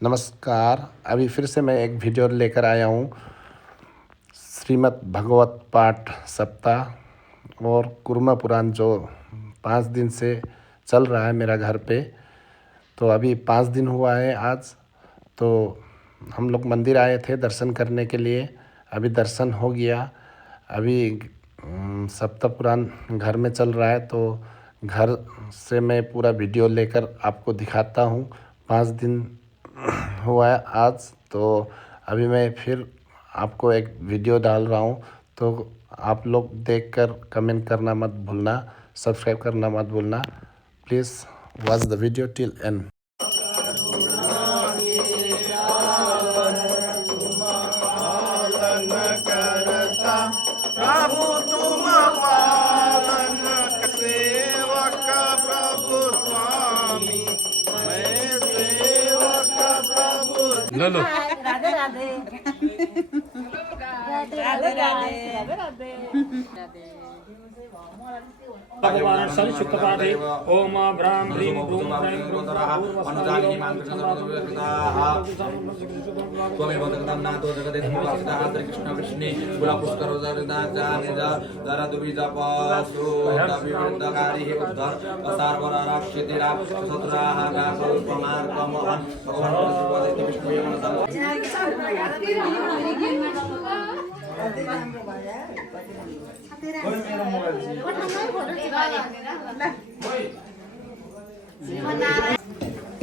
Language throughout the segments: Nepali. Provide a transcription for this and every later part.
नमस्कार। अभी फिर से मैं एक वीडियो लेकर आया हूँ। श्रीमद् भागवत पाठ सप्ताह और कुर्मा पुराण जो 5 दिन से चल रहा है मेरा घर पे। तो अभी 5 दिन हुआ है आज। तो हम लोग मंदिर आए थे दर्शन करने के लिए। अभी दर्शन हो गया। अभी सप्ताह पुराण घर में चल रहा है, तो घर से मैं पूरा वीडियो लेकर आपको दिखाता हूँ। 5 दिन हुआ है आज। तो अभी मैं फिर आपको एक वीडियो डाल रहा हूँ, तो आप लोग देखकर कमेंट करना मत भूलना, सब्सक्राइब करना मत भूलना। Please watch the video till and. प्रभु तुम पालन सेवक प्रभु स्वामी, मैं सेवक प्रभु। लो राधे राधे राधे राधे राधे भगवान सन शुक्लपाठे ओम ब्राह्म ह्रीं ब्रूं ह्रैं ब्रूं त्वमेव जगतं नाथो जगते धर्मवासितः श्रीकृष्ण विष्णे कुलपुष्करोदरदाचार्यदरदुविजपसु दविवृद्धकारी उद्धर सार्वराक्षितिरा शत्रुराः गासोपमार्गमहन् भगवान् विष्णुवे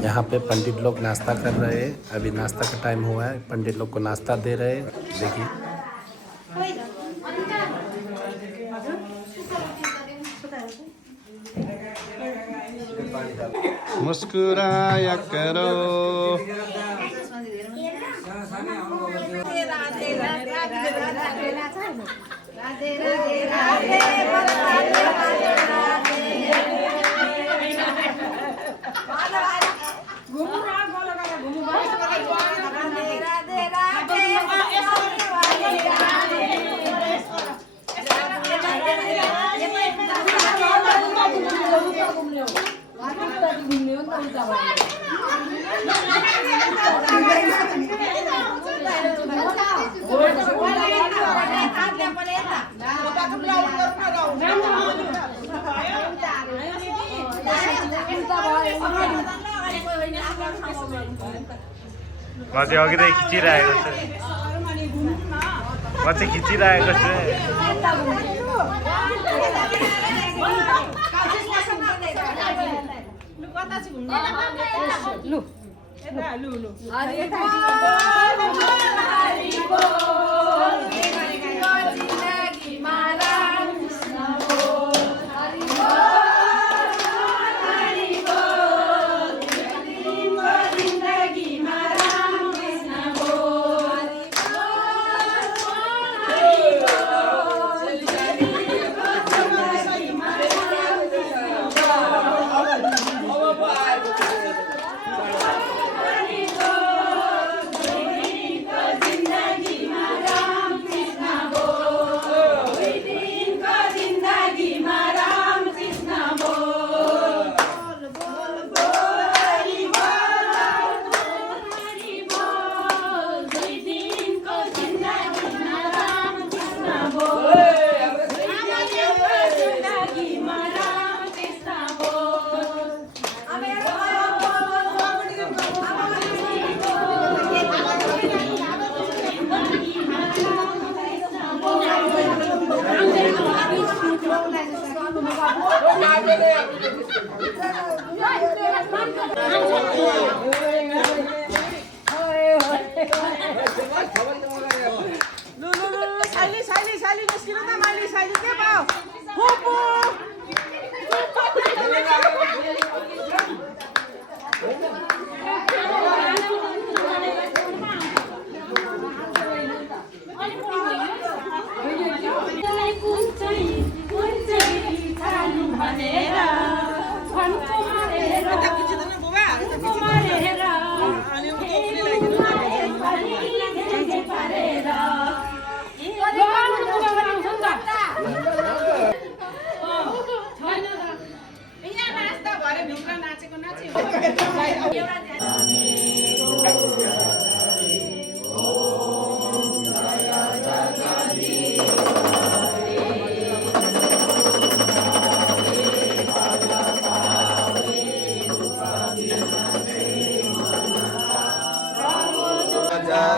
यहाँ पे पंडित लोग नाश्ता कर रहे हैं। अभी नाश्ता का टाइम हुआ है, पंडित लोग को नाश्ता दे रहे हैं। देखिए मुस्कुराया करो। माथि अघिदेखि खिचिरहेको छ, म चाहिँ खिचिरहेको छु।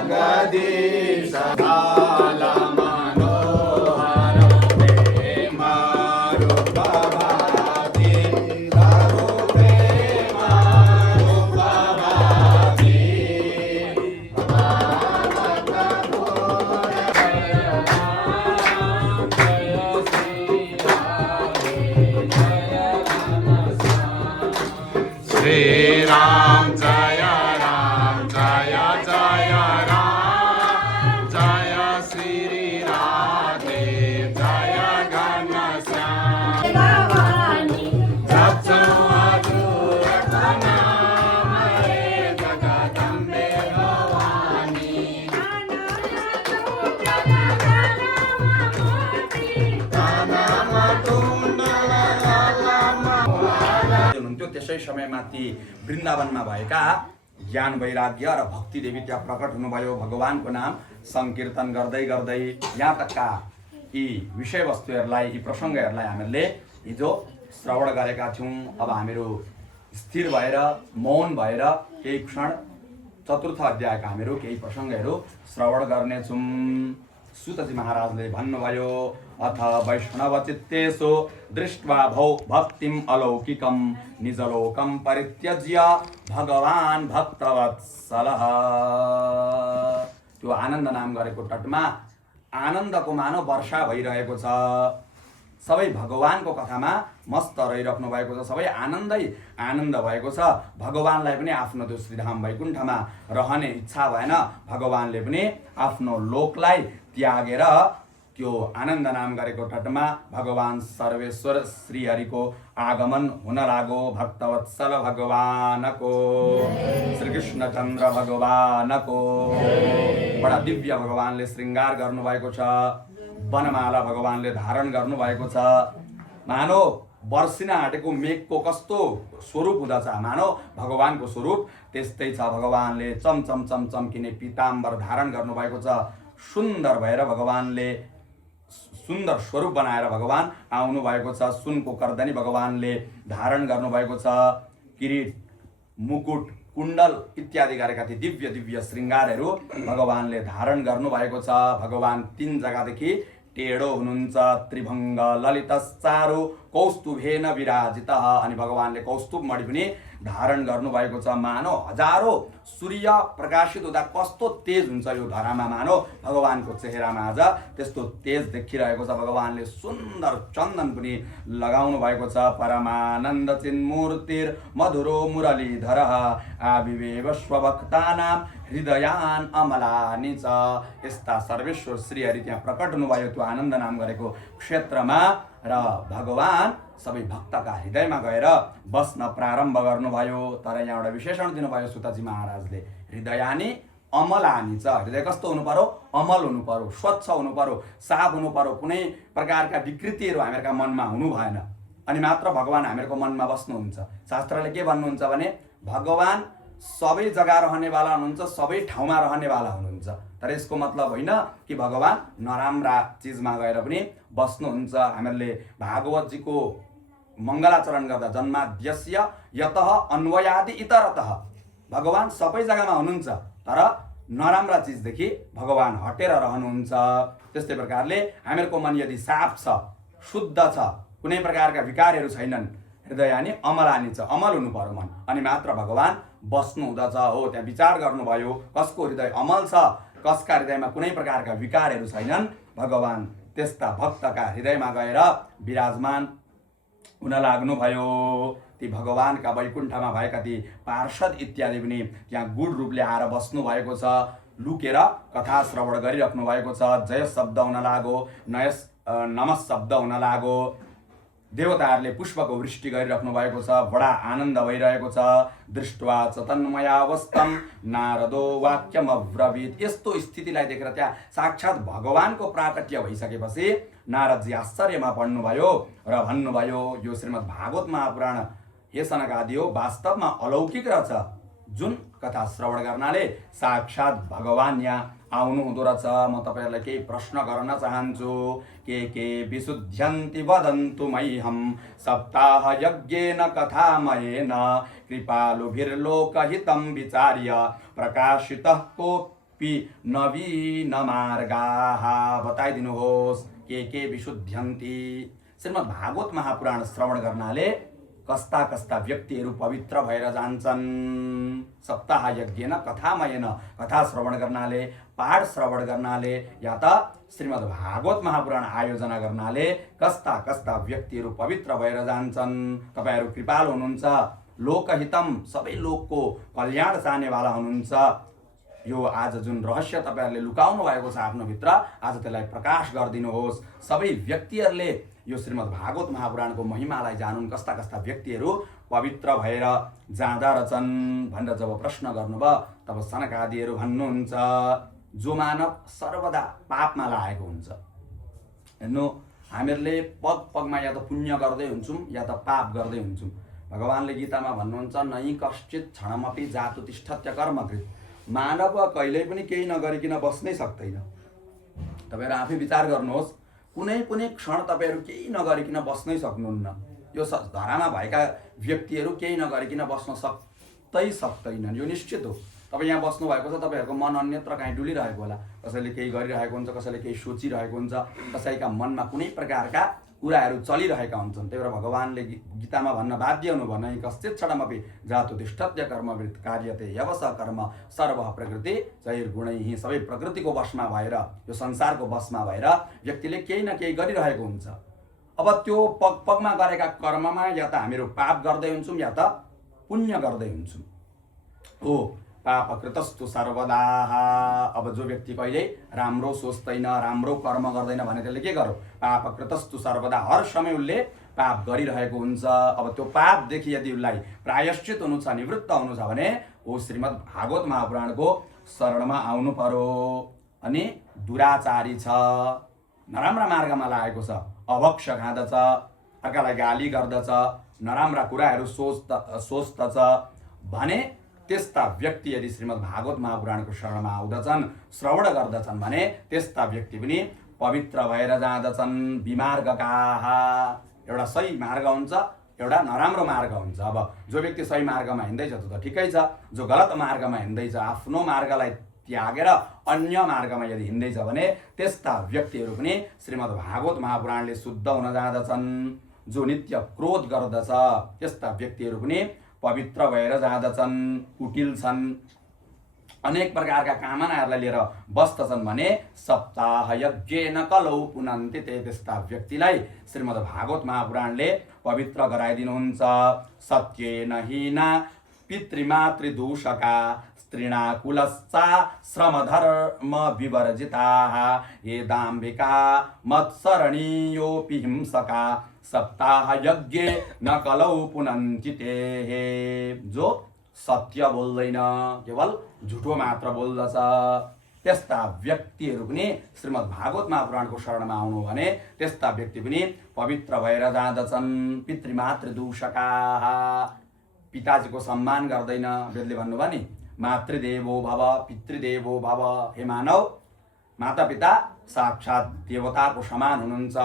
जगदीश काल मनोहर प्रेम रूप भाति रघु प्रेम रूप भाति श्री राम जय जय राम जय श्री राधे जय घनश्याम भवानी जपो अधूर नाम हे जगदम्बे भवानी हुनुहुन्थ्यो त्यसै समयमा ती वृन्दावनमा भएका ज्ञान वैराग्य र भक्ति देवी त्यहाँ प्रकट हुनुभयो भगवानको नाम संकीर्तन गर्दै गर्दै यहाँ तकका यी विषयवस्तुहरूलाई यी प्रसङ्गहरूलाई हामीले हिजो श्रवण गरेका थियौँ। अब हामीहरू स्थिर भएर मौन भएर केही क्षण चतुर्थ अध्यायका हामीहरू केही प्रसङ्गहरू श्रवण गर्नेछौँ। सुतजी महाराजले भन्नुभयो अथ वैष्णवचित्तेषु दृष्ट्वा भौ भक्तिम् अलौकिकं निजलोकं परित्यज्य भगवान् भक्तवत्सलः। त्यो आनन्द नाम गरेको तटमा आनन्दको मानव वर्षा भइरहेको छ। सबै भगवानको कथामा मस्त रहिराख्नु भएको छ। सबै आनन्दै आनन्द भएको छ। भगवानलाई पनि आफ्नो त्यो श्रीधाम वैकुण्ठमा रहने इच्छा भएन। भगवानले पनि आफ्नो लोकलाई त्यागेर त्यो आनन्द नाम गरेको तटमा भगवान सर्वेश्वर श्रीहरिको आगमन हुन लाग्यो। भक्तवत्सल भगवानको श्रीकृष्णचन्द्र भगवानको बडा दिव्य भगवानले श्रृङ्गार गर्नुभएको छ। वनमाला भगवानले धारण गर्नुभएको छ। मानव वर्षिन आँटेको मेघको कस्तो स्वरूप हुँदछ, मानव भगवानको स्वरूप त्यस्तै छ। भगवानले चमचम चमचम्किने पीताम्बर धारण गर्नुभएको छ। सुन्दर भएर भगवानले सुन्दर स्वरूप बनाएर भगवान आउनु भएको छ। सुनको कर्दनी भगवानले धारण गर्नुभएको छ। किरीट मुकुट कुण्डल इत्यादि गरेका ती दिव्य दिव्य श्रृङ्गारहरू भगवानले धारण गर्नुभएको छ। भगवान तीन जग्गादेखि टेढो हुनुहुन्छ। त्रिभङ्ग ललितश्चारु कौस्तुभेन विराजितः। अनि भगवानले कौस्तुभ मणि पनि धारण गर्नुभएको छ। मानव हजारौँ सूर्य प्रकाशित हुँदा कस्तो तेज हुन्छ यो धरामा, मानव भगवानको चेहरामा आज त्यस्तो तेज देखिरहेको छ। भगवानले सुन्दर चन्दन पनि लगाउनु भएको छ। परमानन्द चिन्मूर्तिर् मधुरो मुरलीधरः आविवेव स्वभक्तानां हृदयान अमलानि च। यस्ता सर्वेश्वर श्रीहरि त्यहाँ प्रकट हुनुभयो त्यो आनन्द नाम गरेको क्षेत्रमा र भगवान सबै भक्तका हृदयमा गएर बस्न प्रारम्भ गर्नुभयो। तर यहाँ एउटा विशेषण दिनुभयो सुतजी महाराजले, हृदयानि अमलानि छ। हृदय कस्तो हुनु पर्यो? अमल हुनु पर्यो, स्वच्छ हुनु पर्यो, साफ हुनु पर्यो। कुनै प्रकारका विकृतिहरू हामीहरूका मनमा हुनु भएन, अनि मात्र भगवान हामीहरूको मनमा बस्नुहुन्छ। शास्त्रले के भन्नुहुन्छ भने भगवान सबै जग्गा रहनेवाला हुनुहुन्छ, सबै ठाउँमा रहनेवाला हुनुहुन्छ। तर यसको मतलब होइन कि भगवान नराम्रा चिजमा गएर पनि बस्नुहुन्छ। हामीहरूले भागवतजीको मङ्गलाचरण गर्दा जन्माद्यस्य यतः अन्वयादि इतरतः, भगवान सबै जग्गामा हुनुहुन्छ तर नराम्रा चिजदेखि भगवान हटेर रहनुहुन्छ। त्यस्तै प्रकारले हामीहरूको मन यदि साफ छ, शुद्ध छ, कुनै प्रकारका विकारहरू छैनन्, हृदयानि अमलानि छ, अमल हुनु पर्यो मन, अनि मात्र भगवान बस्नु हुँदछ। हो त्यहाँ विचार गर्नुभयो कसको हृदय अमल छ, कसका हृदयमा कुनै प्रकारका विकारहरू छैनन्, भगवान त्यस्ता भक्तका हृदयमा गएर विराजमान हुन लाग्नुभयो। ती भगवानका वैकुण्ठमा भएका ती पार्षद इत्यादि पनि त्यहाँ गुड रूपले आएर बस्नु भएको छ। लुकेर कथा श्रवण गरिराख्नु भएको छ। जय शब्द हुन लाग्यो, नमः शब्द हुन लाग्यो। देवताहरूले पुष्पको वृष्टि गरिराख्नु भएको छ। बडा आनन्द भइरहेको छ। दृष्ट्वा चतन्मयावस्थं नारदो वाक्यमब्रवीत्। यस्तो स्थितिलाई देखेर त्यहाँ साक्षात् भगवानको प्राकट्य भइसकेपछि नारदजी आश्चर्यमा पर्नुभयो र भन्नुभयो यो श्रीमद् भागवत महापुराण हे सनकादि हो, वास्तवमा अलौकिक रहेछ। जुन कथा श्रवण गर्नाले साक्षात् भगवान यहाँ आउनु हुँदो रहेछ। म तपाईहरुलाई केही प्रश्न गर्न चाहन्छु। के विशुद्ध्यन्ति वदन्तु मह्यं सप्ताह यज्ञेन कथामयेन कृपालुभिर्लोकहितं विचार्य प्रकाशितः नवीन मार्गाः बताइदिनुहोस् के विशुद्ध्यन्ति। श्रीमद् भागवत महापुराण श्रवण गर्नाले कस्ता कस्ता व्यक्तिहरू पवित्र भएर जान्छन्। सप्ताह यज्ञेन कथामयेन कथा श्रवण गर्नाले, पाठ श्रवण गर्नाले या त श्रीमद् भागवत महापुराण आयोजना गर्नाले कस्ता कस्ता व्यक्तिहरू पवित्र भएर जान्छन्। तपाईहरू कृपालु हुनुहुन्छ, लोकहितम सबै लोकको कल्याण चाहनेवाला हुनुहुन्छ। यो आज जुन रहस्य तपाईहरूले लुकाउनु भएको छ आफ्नो भित्र, आज त्यसलाई प्रकाश गरिदिनुहोस्। सबै व्यक्तिहरूले यो श्रीमद् भागवत महापुराणको महिमालाई जानुन्। कस्ता कस्ता व्यक्तिहरू पवित्र भएर जाँदा रहेछन् भनेर जब प्रश्न गर्नुभयो, तब सनकादिहरू भन्नुहुन्छ, जो मानव सर्वदा पापमा लागेको हुन्छ। हेर्नु, हामीहरूले पग पगमा या त पुण्य गर्दै हुन्छौँ या त पाप गर्दै हुन्छौँ। भगवानले गीतामा भन्नुहुन्छ, नै कश्चित क्षणमपि जातु तिष्ठत्य कर्मकृत। मानव कहिल्यै पनि केही नगरिकन बस्नै सक्दैन। तपाईहरु आफै विचार गर्नुहोस्, कुनै पनि क्षण तपाईहरु केही नगरिकन बस्नै सक्नुहुन्न। यो धरामा भएका व्यक्तिहरू केही नगरिकन बस्न सक्दैनन्, यो निश्चित हो। तपाईँ यहाँ बस्नु भएको छ, तपाईहरुको मन अन्यत्र कहीँ डुलिरहेको होला। कसैले केही गरिरहेको हुन्छ, कसैले केही सोचिरहेको हुन्छ, कसैका मनमा कुनै प्रकारका कुराहरू चलिरहेका हुन्छन्। त्यही भएर भगवानले गीतामा भन्न बाध्य हुनुभयो, नै कश्चित क्षणमपि जातु तिष्ठत्य कर्मवृत् कार्यते यवस कर्म सर्व प्रकृति जैर्गुणैः। सबै प्रकृतिको वशमा भएर, यो संसारको वशमा भएर व्यक्तिले केही न केही गरिरहेको हुन्छ। अब त्यो पग पगमा गरेका कर्ममा या त हामीहरू पाप गर्दै हुन्छौँ या त पुण्य गर्दै हुन्छौँ। हो, पापकृतस्तु सर्वदा। अब जो व्यक्ति कहिले राम्रो सोच्दैन, राम्रो कर्म गर्दैन भने त्यसले के गर्यो? पापकृतस्तु सर्वदा, हर समय उसले पाप गरिरहेको हुन्छ। अब त्यो पापदेखि यदि उसलाई प्रायश्चित हुनु छ, निवृत्त हुनु छ भने ऊ श्रीमद् भागवत महापुराणको शरणमा आउनु पर्यो। अनि दुराचारी छ, नराम्रा मार्गमा लागेको छ, अभक्ष खाँदछ, अर्कालाई गाली गर्दछ, नराम्रा कुराहरू सोच्दछ भने त्यस्ता व्यक्ति यदि श्रीमद् भागवत महापुराणको शरणमा आउँदछन्, श्रवण गर्दछन् भने त्यस्ता व्यक्ति पनि पवित्र भएर जाँदछन्। विमार्गकाः, एउटा सही मार्ग हुन्छ, एउटा नराम्रो मार्ग हुन्छ। अब जो व्यक्ति सही मार्गमा हिँड्दैछ त ठिकै छ, जो गलत मार्गमा हिँड्दैछ, आफ्नो मार्गलाई त्यागेर अन्य मार्गमा यदि हिँड्दैछ भने त्यस्ता व्यक्तिहरू पनि श्रीमद् भागवत महापुराणले शुद्ध हुन जाँदछन्। जो नित्य क्रोध गर्दछ त्यस्ता व्यक्तिहरू पनि पवित्र भएर जाँदछन्, कुटिल छन्, अनेक प्रकारका कामनाहरूलाई लिएर बस्दछन् भने सप्ताह यज्ञेन कलौ पुनन्ति। त्यस्ता व्यक्तिलाई श्रीमद् भागवत महापुराणले पवित्र गराइदिनुहुन्छ। सत्येन हीना पितृमातृदूषका स्त्रीणाकुलश्चा श्रमधर्म विवर्जिताः ये दाम्भिका मत्सरणीयोऽपि हिंसका सप्ताह यज्ञे न कलौ पुनन्ति ते। जो सत्य बोल्दैन, केवल झुटो मात्र बोल्दछ, त्यस्ता व्यक्तिहरू पनि श्रीमद् भागवत महापुराणको शरणमा आउनु भने त्यस्ता व्यक्ति पनि पवित्र भएर जाँदछन्। पितृमातृदूषकाः, पिताजीको सम्मान गर्दैन। वेदले भन्नुभयो नि, मातृदेवो भव पितृदेवो भव। हे मानव, मातापिता साक्षात् देवताको समान हुनुहुन्छ।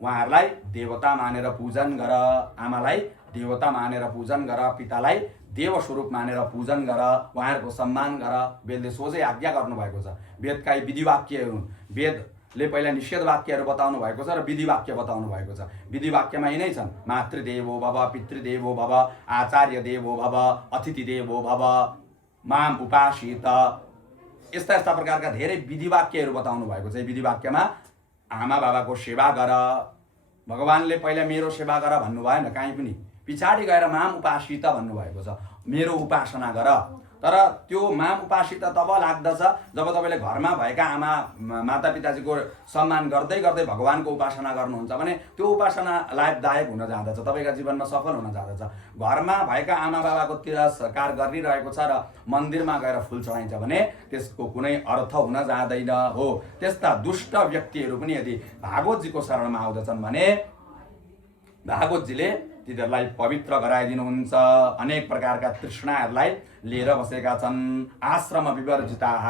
उहाँहरूलाई देवता मानेर पूजन गर, आमालाई देवता मानेर पूजन गर, पितालाई देव स्वरूप मानेर पूजन गर, उहाँहरूको सम्मान गर। वेदले सोझै आज्ञा गर्नुभएको छ। वेदका विधिवाक्यहरू, वेदले पहिला निषेध वाक्यहरू बताउनु भएको छ र विधिवाक्य बताउनु भएको छ। विधिवाक्यमा यिनै छन्, मातृदेवो भव पितृदेवो भव आचार्य देवो भव अतिथि देवो भव माम उपासित। यस्ता यस्ता प्रकारका धेरै विधिवाक्यहरू बताउनु भएको छ। विधिवाक्यमा आमा बाबाको सेवा गर, भगवानले पहिला मेरो सेवा गर भन्नु भएन कहीँ पनि, पछाडि गएर माम उपासित भन्नुभएको छ, मेरो उपासना गर। तर त्यो माम उपासित तब लाग्दछ जब तपाईँले घरमा भएका आमा मातापिताजीको सम्मान गर्दै गर्दै भगवानको उपासना गर्नुहुन्छ भने त्यो उपासना लाभदायक हुन जाँदछ, तपाईँका जीवनमा सफल हुन जाँदछ। घरमा भएका आमा बाबाको तिरस्कार गरिरहेको छ र मन्दिरमा गएर फुल चढाइन्छ भने त्यसको कुनै अर्थ हुन जाँदैन। हो, त्यस्ता दुष्ट व्यक्तिहरू पनि यदि भागवतजीको शरणमा आउँदछन् भने भागवतजीले तिनीहरूलाई पवित्र गराइदिनुहुन्छ। अनेक प्रकारका तृष्णाहरूलाई लिएर बसेका छन्। आश्रम विवर्जिताः,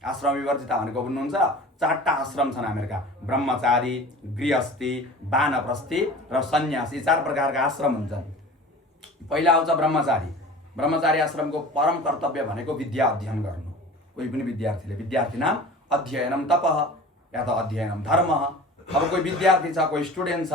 आश्रम विवर्जिता भनेको बुझ्नुहुन्छ, 4टा आश्रम छन् हामीहरूका, ब्रह्मचारी, गृहस्थी, वानप्रस्थी र सन्यासी। 4 प्रकारका आश्रम हुन्छन्। पहिला आउँछ ब्रह्मचारी। ब्रह्मचारी आश्रमको परम कर्तव्य भनेको विद्या अध्ययन गर्नु कोही पनि विद्यार्थी नाम अध्ययनम तपः या त अध्ययनम धर्मः। अब कोही विद्यार्थी छ, कोही स्टुडेन्ट छ,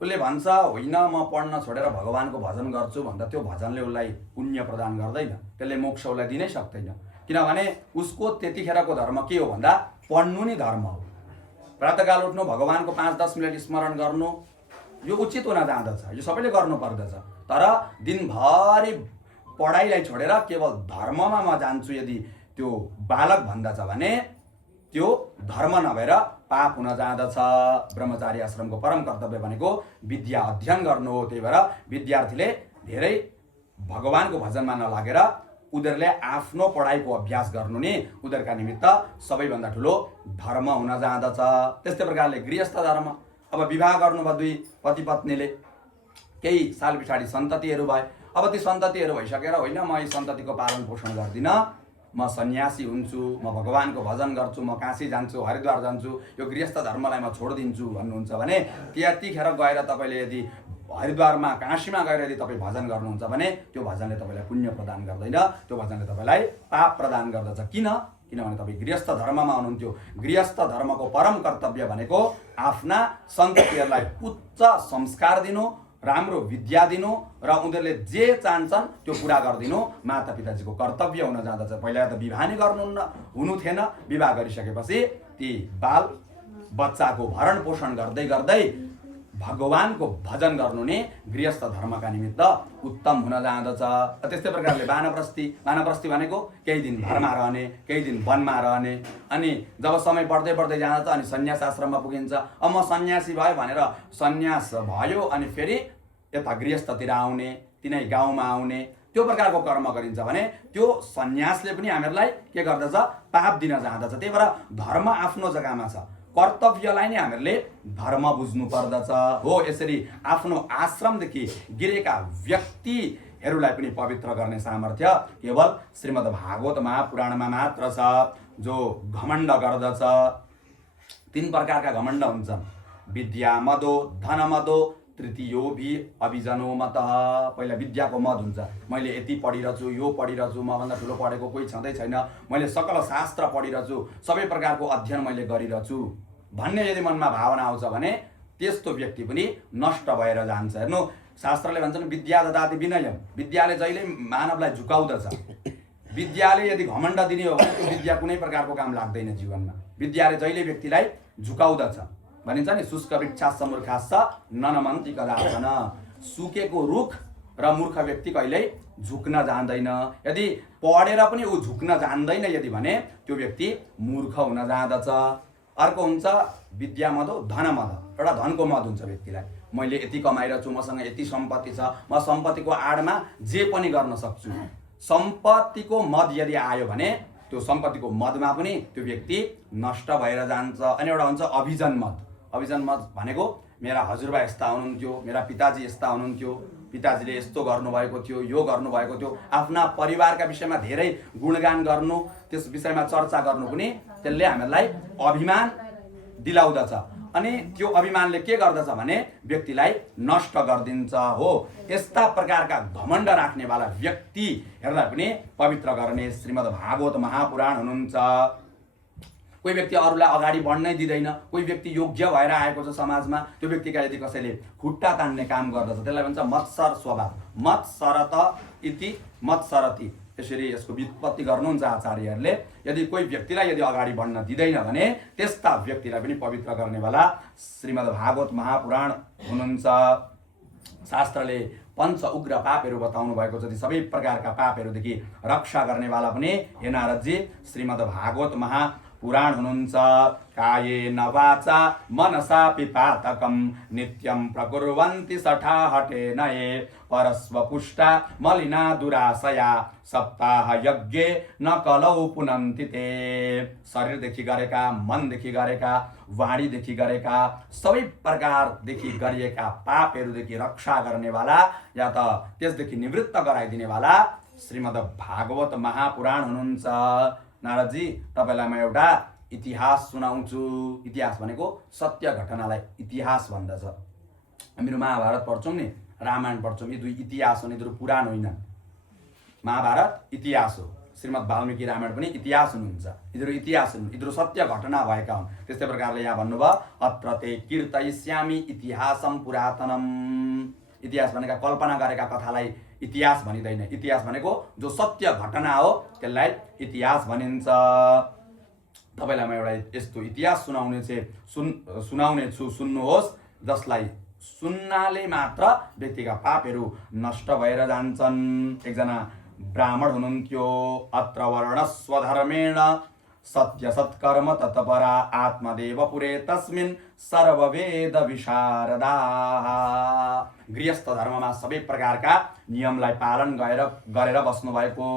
उसले भन्छ होइन म पढ्न छोडेर भगवानको भजन गर्छु भन्दा त्यो भजनले उसलाई पुण्य प्रदान गर्दैन, त्यसले मोक्ष उसलाई दिनै सक्दैन। किनभने उसको त्यतिखेरको धर्म के हो भन्दा पढ्नु नै धर्म हो। प्रातःकाल उठ्नु, भगवानको 5-10 मिनट स्मरण गर्नु, यो उचित हुन जाँदछ, यो सबैले गर्नु पर्दछ। तर दिनभरि पढाइलाई छोडेर केवल धर्ममा म जान्छु यदि त्यो बालक भन्दछ भने त्यो धर्म नभएर पाप हुन जाँदछ। ब्रह्मचारी आश्रमको परम कर्तव्य भनेको विद्या अध्ययन गर्नु हो। त्यही भएर विद्यार्थीले धेरै भगवानको भजनमा नलागेर उनीहरूले आफ्नो पढाइको अभ्यास गर्नु नै उनीहरूका निमित्त सबैभन्दा ठुलो धर्म हुन जाँदछ। त्यस्तै प्रकारले गृहस्थ धर्म, अब विवाह गर्नुभयो दुई पति पत्नीले, केही साल पछाडि सन्ततिहरू भए। अब ती सन्ततिहरू भइसकेर होइन म यी सन्ततिको पालन पोषण गर्दिनँ, म सन्यासी हुन्छु, म भगवानको भजन गर्छु, म काशी जान्छु, हरिद्वार जान्छु, यो गृहस्थ धर्मलाई म छोडिदिन्छु भन्नुहुन्छ भने त्यतिखेर गएर तपाईँले यदि हरिद्वारमा काशीमा गएर यदि तपाईँ भजन गर्नुहुन्छ भने त्यो भजनले तपाईँलाई पुण्य प्रदान गर्दैन, त्यो भजनले तपाईँलाई पाप प्रदान गर्दछ। किनभने तपाईँ गृहस्थ धर्ममा हुनुहुन्थ्यो। गृहस्थ धर्मको परम कर्तव्य भनेको आफ्ना सन्ततिहरूलाई उच्च संस्कार दिनु, राम्रो विद्या दिनु र उनीहरूले जे चाहन्छन् त्यो पुरा गरिदिनु माता पिताजीको कर्तव्य हुन जाँदछ। पहिला त विवाह नै हुनु थिएन, विवाह गरिसकेपछि ती बाल बच्चाको भरण पोषण गर्दै गर्दै भगवानको भजन गर्नु नै गृहस्थ धर्मका निमित्त उत्तम हुन जाँदछ। त्यस्तै प्रकारले वानप्रस्थी भनेको केही दिन घरमा रहने, केही दिन वनमा रहने, अनि जब समय बढ्दै बढ्दै जाँदछ अनि सन्यास आश्रममा पुगिन्छ। अब म सन्यासी भयो भनेर सन्यास भयो अनि फेरि यता गृहस्थतिर आउने, तिनै गाउँमा आउने, त्यो प्रकारको कर्म गरिन्छ भने त्यो सन्यासले पनि हामीहरूलाई के गर्दछ, पाप दिन जाँदछ। त्यही भएर धर्म आफ्नो जग्गामा छ, कर्तव्यलाई नै हामीहरूले धर्म बुझ्नु पर्दछ। हो, यसरी आफ्नो आश्रमदेखि गिरेका व्यक्तिहरूलाई पनि पवित्र गर्ने सामर्थ्य केवल श्रीमद् भागवत महापुराणमा मात्र छ। जो घमण्ड गर्दछ, 3 प्रकारका घमण्ड हुन्छन्, विद्या मदो, धन मदो, तृतीयो भी अभिजनो मतः। पहिला विद्याको मद हुन्छ, मैले यति पढिरहेछु, यो पढिरहेछु, मभन्दा ठुलो पढेको कोही छँदै छैन, मैले सकल शास्त्र पढिरहेछु, सबै प्रकारको अध्ययन मैले गरिरहेछु भन्ने यदि मनमा भावना आउँछ भने त्यस्तो व्यक्ति पनि नष्ट भएर जान्छ। हेर्नु, शास्त्रले भन्छन् विद्या ददाति विनयम, विद्याले जहिले मानवलाई झुकाउँदछ। विद्याले यदि घमण्ड दिने हो भने त्यो विद्या कुनै प्रकारको काम लाग्दैन जीवनमा। विद्याले जहिले व्यक्तिलाई झुकाउँदछ। भनिन्छ नि, शुष्क वृक्षास्स मूर्खास्स ननमन्ति कदाचन। सुकेको रुख र मूर्ख व्यक्ति कहिल्यै झुक्न जान्दैन। यदि पढेर पनि ऊ झुक्न जान्दैन यदि भने त्यो व्यक्ति मूर्ख हुन जाँदछ। अर्को हुन्छ विद्या मद, धन मद, एउटा धनको मद हुन्छ व्यक्तिलाई। मैले यति कमाइरहेछु, मसँग यति सम्पत्ति छ, म सम्पत्तिको आडमा जे पनि गर्न सक्छु। सम्पत्तिको मद यदि आयो भने त्यो सम्पत्तिको मदमा पनि त्यो व्यक्ति नष्ट भएर जान्छ। अनि एउटा हुन्छ अभिजन मद। अभिजन मद भनेको मेरा हजुरबा यस्ता हुनुहुन्थ्यो, मेरा पिताजी यस्ता हुनुहुन्थ्यो, पिताजीले यस्तो गर्नुभएको थियो, यो गर्नुभएको थियो, आफ्ना परिवारका विषयमा धेरै गुणगान गर्नु, त्यस विषयमा चर्चा गर्नु पनि त्यसले हामीलाई अभिमान दिलाउँदछ। अनि त्यो अभिमानले के गर्दछ भने व्यक्तिलाई नष्ट गरिदिन्छ। हो, यस्ता प्रकारका घमण्ड राख्नेवाला व्यक्तिहरूलाई पनि पवित्र गर्ने श्रीमद् भागवत महापुराण हुनुहुन्छ। कोही व्यक्ति अरूलाई अगाडि बढ्नै दिँदैन, कोही व्यक्ति योग्य भएर आएको छ समाजमा, त्यो व्यक्तिका यदि कसैले खुट्टा तान्ने काम गर्दछ त्यसलाई भन्छ मत्सर स्वभाव। मत्सरत इति मत्सरति, यसरी यसको व्युत्पत्ति गर्नुहुन्छ आचार्यहरूले। यदि कोही व्यक्तिलाई यदि अगाडि बढ्न दिँदैन भने त्यस्ता व्यक्तिलाई पनि पवित्र गर्नेवाला श्रीमद् भागवत महापुराण हुनुहुन्छ। शास्त्रले 5 उग्र पापहरू बताउनु भएको छ। ती सबै प्रकारका पापहरूदेखि रक्षा गर्नेवाला पनि हे नारदजी श्रीमद् भागवत महापुराण हुनुहुन्छ। कायेन वाचा मनसापि पातकं नित्यं प्रकुर्वन्ति सठाहटेन ये परस्वपुष्टा मलिना दुराशया सप्ताह यज्ञे न कलौ पुनन्ति ते। शरीरदेखि गरेका, मनदेखि गरेका, वाणीदेखि गरेका, सबै प्रकारदेखि गरिएका पापहरूदेखि रक्षा गर्नेवाला या त त्यसदेखि निवृत्त गराइदिनेवाला श्रीमद् भागवत महापुराण हुनुहुन्छ। नारदजी, तपाईँलाई म एउटा इतिहास सुनाउँछु। इतिहास भनेको सत्य घटनालाई इतिहास भन्दछ। हामीहरू महाभारत पढ्छौँ नि, रामायण पढ्छौँ, यी दुई इतिहास हो, यिनीहरू पुराण होइनन्। महाभारत इतिहास हो, श्रीमद् वाल्मीकि रामायण पनि इतिहास हुनुहुन्छ, यिनीहरू इतिहास हुन्, यिनीहरू सत्य घटना भएका हुन्। त्यस्तै प्रकारले यहाँ भन्नुभयो अत्र ते कीर्तयिष्यामि इतिहासं पुरातनम। इतिहास भनेका कल्पना गरेका कथालाई इतिहास भनिँदैन, इतिहास भनेको जो सत्य घटना हो त्यसलाई इतिहास भनिन्छ। तपाईलाई म एउटा यस्तो इतिहास सुनाउने छु, सुन्नुहोस्, जसलाई सुन्नाले मात्र व्यक्तिका पापहरू नष्ट भएर जान्छन्। एकजना ब्राह्मण हुनुहुन्थ्यो। अत्र वर्णस्वधर्मेण सत्य सत्कर्म तत्परा आत्मदेव पुरे तस्मिन् सर्ववेद विशारदाः। गृहस्थ धर्ममा सबै प्रकारका नियमलाई पालन गरेर बस्नुभएको,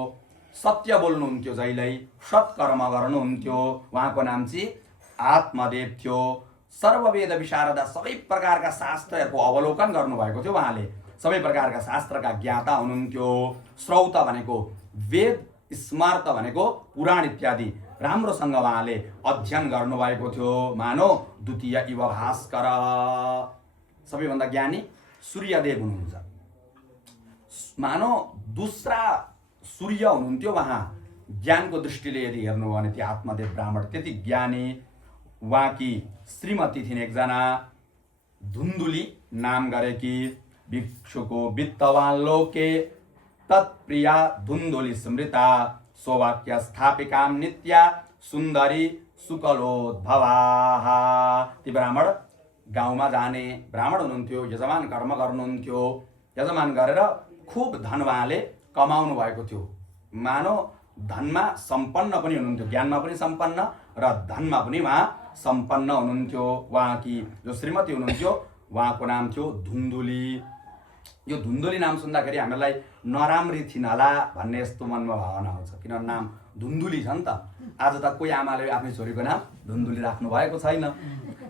सत्य बोल्नुहुन्थ्यो, जहिल्यै सत्कर्म गर्नुहुन्थ्यो। उहाँको नाम चाहिँ आत्मदेव थियो। सर्ववेद विशारदा, सबै प्रकारका शास्त्रहरूको अवलोकन गर्नुभएको थियो उहाँले, सबै प्रकारका शास्त्रका ज्ञाता हुनुहुन्थ्यो। श्रौत भनेको वेद, स्मार्त भनेको पुराण इत्यादि राम्रोसँग उहाँले अध्ययन गर्नुभएको थियो। मानव द्वितीय इव भास्कर, सबैभन्दा ज्ञानी सूर्यदेव हुनुहुन्छ। मानव दूसरा सूर्य हुनुहुन्थ्यो उहाँ। ज्ञानको दृष्टिले यदि हेर्नु हो भने त्यो आत्मदेव ब्राह्मण त्यति ज्ञानी। उहाँकी श्रीमती थिइन् एकजना धुन्धुली नाम गरेकी। भिक्षुको वित्तवान लोके तत्प्रिया धुन्धुली स्मृता सौभाग्य स्थापिका नित्या सुन्दरी सुकलोद्भवा। ती ब्राह्मण गाउँमा जाने ब्राह्मण हुनुहुन्थ्यो, यजमान कर्म गर्नुहुन्थ्यो। यजमान गरेर खुब धन उहाँले कमाउनु भएको थियो। मानव धनमा सम्पन्न पनि हुनुहुन्थ्यो, ज्ञानमा पनि सम्पन्न र धनमा पनि उहाँ सम्पन्न हुनुहुन्थ्यो। उहाँकी जो श्रीमती हुनुहुन्थ्यो उहाँको नाम थियो धुन्धुली। यो धुन्धुली नाम सुन्दाखेरि हामीलाई नराम्री थिइन् होला भन्ने यस्तो मनमा भावना आउँछ, किनभने नाम धुन्धुली छ नि त। आज त कोही आमाले आफ्नै छोरीको नाम धुन्धुली राख्नु भएको छैन।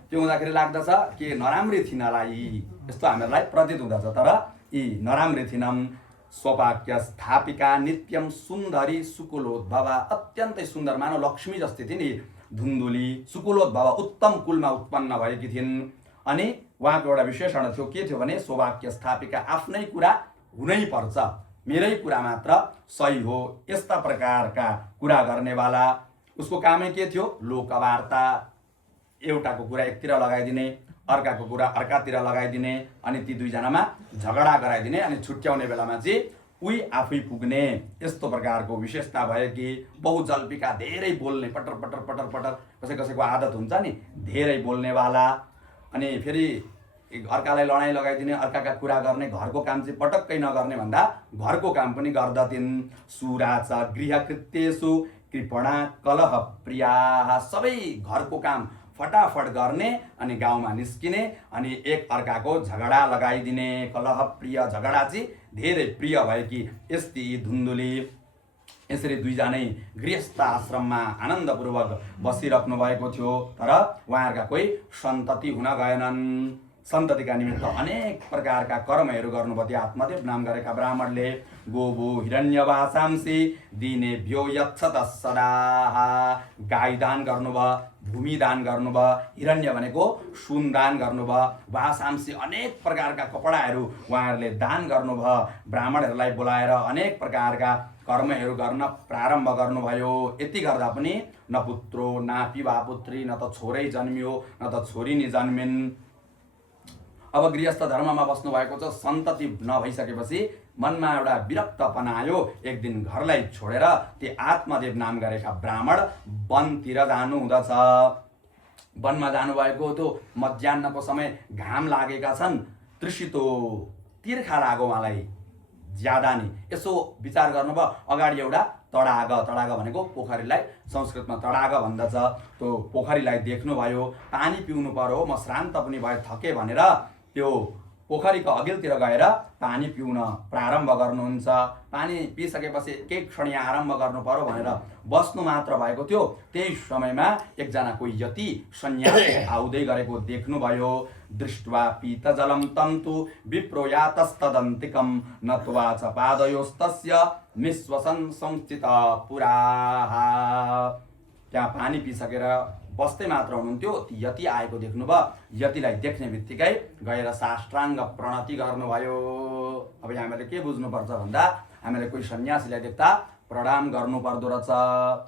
त्यो हुँदाखेरि लाग्दछ कि नराम्री थिइन् होला यी, यस्तो हामीहरूलाई प्रतीत हुँदछ। तर यी नराम्री थिइनन्। सौभाग्य स्थापिका नित्यम सुन्दरी सुकुलोद्भवा, अत्यन्तै सुन्दर, मानव लक्ष्मी जस्तै थिइन् यी धुन्धुली। सुकुलोद्भवा, उत्तम कुलमा उत्पन्न भएकी थिइन्। अनि उहाँको एउटा विशेषण थियो, के थियो भने सौभाग्य स्थापिका, आफ्नै कुरा हुनै पर्छ, मेरै कुरा मात्र सही हो, यस्ता प्रकारका कुरा गर्नेवाला। उसको कामै के थियो? लोकवार्ता। एउटाको कुरा एकतिर लगाइदिने, अर्काको कुरा अर्कातिर लगाइदिने, अनि ती दुईजनामा झगडा गराइदिने, अनि छुट्याउने बेलामा चाहिँ उही आफै पुग्ने, यस्तो प्रकारको विशेषता भयो कि बहुजल्पिका, धेरै बोल्ने, पटर पटर पटर पटर, कसै कसैको आदत हुन्छ नि धेरै बोल्नेवाला। अनि फेरि अर्कालाई लडाइँ लगाइदिने, अर्काका कुरा गर्ने, घरको काम चाहिँ पटक्कै नगर्ने भन्दा घरको काम पनि गर्दथिन्। सुराच गृहकृत्येषु कृपणा कलह प्रियाः, सबै घरको काम फटाफट गर्ने अनि गाउँमा निस्किने, अनि एक अर्काको झगडा लगाइदिने। कलह प्रिय, झगडा चाहिँ धेरै प्रिय भएकी यस्ती धुन्धुली। यसरी दुईजनै गृहस्थ आश्रममा आनन्दपूर्वक बसिराख्नु भएको थियो। तर उहाँहरूका कोही सन्तति हुन गएनन्। सन्ततिका निमित्त अनेक प्रकारका कर्महरू गर्नुभयो त्यो आत्मदेव नाम गरेका ब्राह्मणले। गोभू हिरण्यवासांसि दिनेभ्यो यच्छतः सदा, गाई दान गर्नुभयो, भूमि दान गर्नुभयो, हिरण्य भनेको सुन दान गर्नुभयो, वासांसि अनेक प्रकारका कपडाहरू उहाँहरूले दान गर्नुभयो। ब्राह्मणहरूलाई बोलाएर अनेक प्रकारका कर्महरू गर्न प्रारम्भ गर्नुभयो। यति गर्दा पनि न पुत्रो नापी वा पुत्री, न त छोरै जन्मियो न त छोरी नि जन्मिन्। अब गृहस्थ धर्ममा बस्नु भएको छ, सन्तति नभइसकेपछि मनमा एउटा विरक्तपना आयो। एक दिन घरलाई छोडेर ती आत्मदेव नाम गरेका ब्राह्मण वनतिर जानु हुँदछ। वनमा जानुभएको त्यो मध्याहको समय, घाम लागेका छन्, तृषितो, तिर्खा लाग्यो उहाँलाई ज्यादा नि। यसो विचार गर्नुभयो, अगाडि एउटा तडाग, तडाग भनेको पोखरीलाई संस्कृतमा तडाग भन्दछ, त्यो पोखरीलाई देख्नुभयो। पानी पिउनु पर्यो, म श्रान्त पनि भए थके भनेर त्यो पोखरीको अघिल्तिर गएर पानी पिउन प्रारम्भ गर्नुहुन्छ। पानी पिइसकेपछि केही क्षण आरम्भ गर्नु पर्यो भनेर बस्नु मात्र भएको थियो। त्यही समयमा एकजना कोही यति सन्यासी आउँदै गरेको देख्नुभयो। दृष्ट्वा पीतजलं तन्तु विप्रो यातस्तदन्तिकं नत्वा च पादयोस्तस्य निःश्वसन संस्थित पुराः। त्यहाँ पानी पिइसकेर बस्दै मात्र हुनुहुन्थ्यो, ती यति आएको देख्नुभयो। यतिलाई देख्ने बित्तिकै गएर साष्टाङ्ग प्रणति गर्नुभयो। अब यहाँ हामीले के बुझ्नुपर्छ भन्दा, हामीले कोही सन्यासीलाई देख्दा प्रणाम गर्नुपर्दो रहेछ।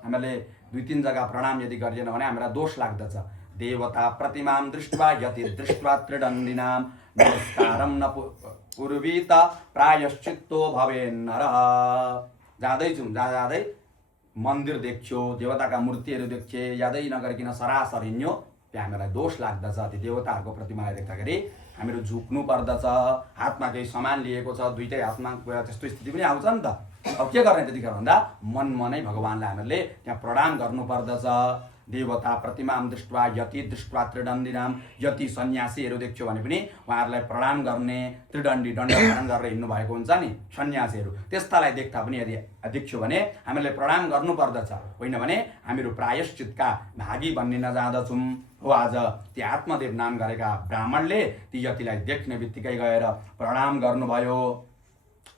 हामीले 2-3 जग्गा प्रणाम यदि गरिएन भने हामीलाई दोष लाग्दछ। देवता प्रतिमां दृष्ट्वा यति दृष्ट्वा त्रिदण्डिनां नमस्कारं न पूर्वीत प्रायश्चित्तो भवेन्नरः। जाँदैछौँ, जाँदै मन्दिर देख्यो, देवताका मूर्तिहरू देख्छे, यादै नगरिकन सरासर हिँड्यो, त्यहाँ हामीलाई दोष लाग्दछ। ती देवताहरूको प्रतिमालाई देख्दाखेरि हामीहरू झुक्नु पर्दछ। हातमा केही सामान लिएको छ, दुईटै हातमा त्यस्तो स्थिति पनि आउँछ नि त। अब के गर्ने त्यतिखेर भन्दा मनै भगवानलाई हामीले त्यहाँ प्रणाम गर्नुपर्दछ। देवता प्रतिमां दृष्ट्वा यति दृष्ट्वा त्रिदण्डिनां, यति सन्यासीहरू देख्यो भने पनि उहाँहरूलाई प्रणाम गर्ने, त्रिदण्डी दण्ड धारण गरेर हिँड्नु भएको हुन्छ नि सन्यासीहरू, त्यस्तालाई देख्दा पनि यदि देख्यो भने हामीले प्रणाम गर्नुपर्दछ। होइन भने हामीहरू प्रायश्चितका भागी बन्निन जाँदछौँ। हो आज ती आत्मदेव नाम गरेका ब्राह्मणले ती यतिलाई देख्ने बित्तिकै गएर प्रणाम गर्नुभयो।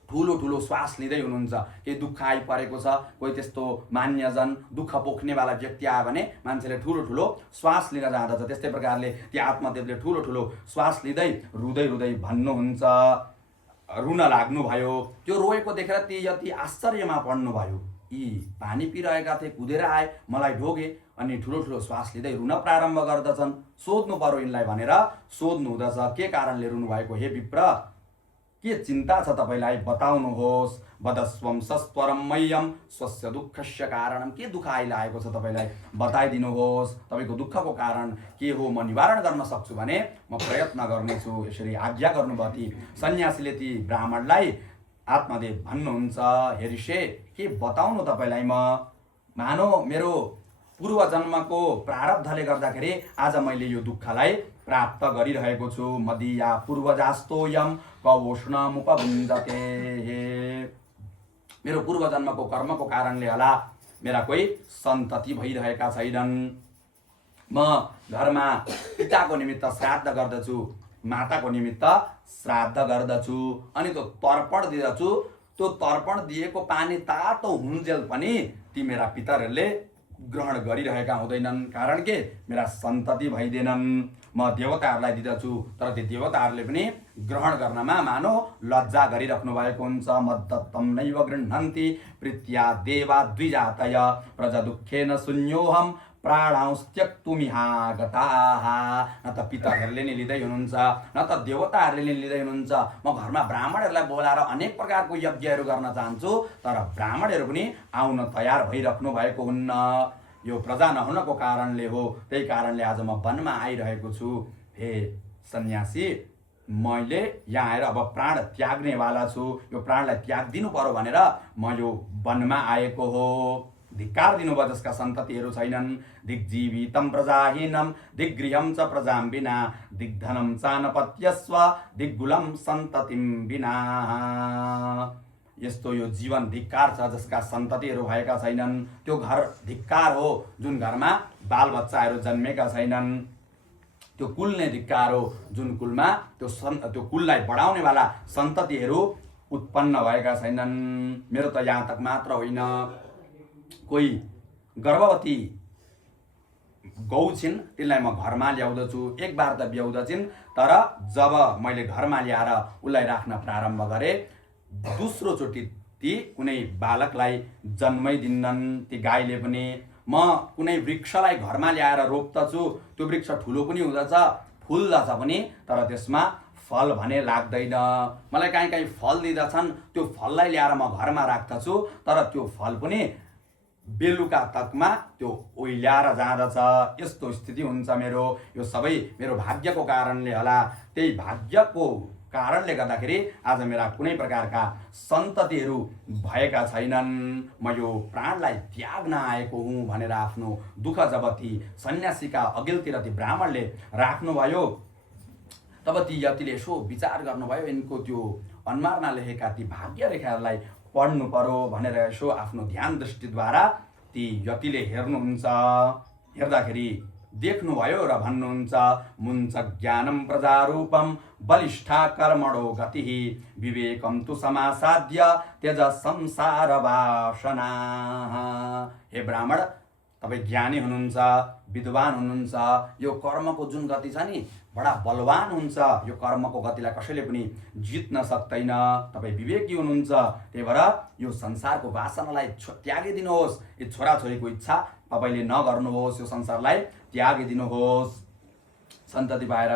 ठुलो ठुलो श्वास लिँदै हुनुहुन्छ। केही दुःख आइपरेको छ, कोही त्यस्तो मान्यजन दुःख पोख्नेवाला व्यक्ति आयो भने मान्छेले ठुलो ठुलो श्वास लिन जाँदछ। त्यस्तै प्रकारले ती आत्मदेवले ठुलो ठुलो श्वास लिँदै रुँदै रुँदै भन्नुहुन्छ, रुन लाग्नुभयो। त्यो रोएको देखेर ती यति आश्चर्यमा पर्नुभयो। यी पानी पिइरहेका थिए, कुदेर आए, मलाई ढोगे, अनि ठुलो ठुलो श्वास लिँदै रुन प्रारम्भ गर्दछन्। सोध्नु पर्यो यिनलाई भनेर सोध्नु हुँदछ, के कारणले रुनु भएको हे विप्र, के चिन्ता छ तपाईँलाई, बताउनुहोस्। वदस्वं सस्वरं मह्यं स्वस्य दुःखस्य कारणं, के दुःख आइरहेको छ तपाईँलाई बताइदिनुहोस्। तपाईँको दुःखको कारण के हो, म निवारण गर्न सक्छु भने म प्रयत्न गर्नेछु। यसरी आज्ञा गर्नुभयो ती सन्यासीले ती ब्राह्मणलाई। आत्मदेव भन्नुहुन्छ, हे ऋषे, के बताउनु तपाईँलाई म, मानो मेरो पूर्व जन्मको प्रारब्धले गर्दाखेरि आज मैले यो दुःखलाई प्राप्त गरिरहेको छु। मदीया पूर्वजास्तोयम कवोष्णमुपभुञ्जते, मेरो पूर्व जन्मको कर्मको कारणले होला मेरा कोही सन्तति भइरहेका छैनन्। म घरमा पिताको निमित्त श्राद्ध गर्दछु, माताको निमित्त श्राद्ध गर्दछु, अनि त्यो तर्पण दिँदछु। त्यो तर्पण दिएको पानी तातो हुन्जेल पनि ती मेरा पितरहरूले ग्रहण गरिरहेका हुँदैनन्। कारण के, मेरा सन्तति भइदिएनन्। म देवताहरूलाई दिँदछु, तर ती देवताहरूले पनि ग्रहण गर्नमा मानो लज्जा गरिराख्नु भएको हुन्छ। मद्दत्तं नैव गृह्णन्ति प्रीत्या देवा द्विजातय प्रजा दुःखेन शून्योऽहं प्राणांस्त्यक्तुमिहागताः। न त पितरहरूले नि लिँदै हुनुहुन्छ, न त देवताहरूले नि लिँदै हुनुहुन्छ। म घरमा ब्राह्मणहरूलाई बोलाएर अनेक प्रकारको यज्ञहरू गर्न चाहन्छु, तर ब्राह्मणहरू पनि आउन तयार भइराख्नु भएको हुन्न। यो प्रजा नहुनको कारणले हो, त्यही कारणले आज म वनमा आइरहेको छु। हे सन्यासी, मैले यहाँ आएर अब प्राण त्याग्नेवाला छु। यो प्राणलाई त्याग दिनु पर्यो भनेर म यो वनमा आएको हो। धिक्कार दिनुभयो जसका सन्ततिहरू छैनन्। दिग्जीवितं प्रजाहीनं दिग्गृहं च प्रजां विना दिग्धनं चानपत्यस्व दिग्गुलं सन्ततिं विना। यस्तो यो जीवन धिक्कार छ जसका सन्ततिहरू भएका छैनन्। त्यो घर धिक्कार हो जुन घरमा बालबच्चाहरू जन्मेका छैनन्। त्यो कुल नै धिक्कार हो जुन कुलमा त्यो कुललाई बढाउनेवाला सन्ततिहरू उत्पन्न भएका छैनन्। मेरो त यहाँ तक मात्र होइन, कोही गर्भवती गौ छिन्, तिनलाई म घरमा ल्याउँदछु। एक बार त ब्याउँदछिन्, तर जब मैले घरमा ल्याएर उसलाई राख्न प्रारम्भ गरेँ, दोस्रो चोटि ती कुनै बालकलाई जन्मै दिन्नन्। ती गाईले पनि म कुनै वृक्षलाई घरमा ल्याएर रोप्दछु, त्यो वृक्ष ठुलो पनि हुँदछ, फुल्दछ पनि, तर त्यसमा फल भने लाग्दैन। मलाई काहीँ काहीँ फल दिँदछन्, त्यो फललाई ल्याएर म घरमा राख्दछु, तर त्यो फल पनि बेलुका तकमा त्यो ओइल्याएर जाँदछ। यस्तो स्थिति हुन्छ मेरो। यो सबै मेरो भाग्यको कारणले होला। त्यही भाग्यको कारणले गर्दाखेरि आज मेरा कुनै प्रकारका सन्ततिहरू भएका छैनन्। म यो प्राणलाई त्याग्न आएको हुँ भनेर आफ्नो दुःख जब ती सन्यासीका अघिल्तिर ती ब्राह्मणले राख्नुभयो, तब ती यतिले यसो विचार गर्नुभयो, यिनको त्यो अनुहारमा लेखेका ती भाग्य रेखाहरूलाई पढ्नु पर्यो भनेर यसो आफ्नो ध्यान दृष्टिद्वारा ती यतिले हेर्नुहुन्छ। हेर्दाखेरि देख्नुभयो र भन्नुहुन्छ, मुञ्च ज्ञानं प्रजारूपं बलिष्ठा कर्मणो गतिः विवेकं तु समासाद्य त्यज संसार वासना। हे ब्राह्मण, तपाईँ ज्ञानी हुनुहुन्छ, विद्वान हुनुहुन्छ, यो कर्मको जुन गति छ नि बडा बलवान हुन्छ। यो कर्मको गतिलाई कसैले पनि जित्न सक्दैन। तपाईँ विवेकी हुनुहुन्छ, त्यही भएर यो संसारको वासनालाई त्यागिदिनुहोस्। यो छोराछोरीको इच्छा तपाईँले नगर्नुहोस्, यो संसारलाई त्यागिदिनुहोस्। सन्तति भएर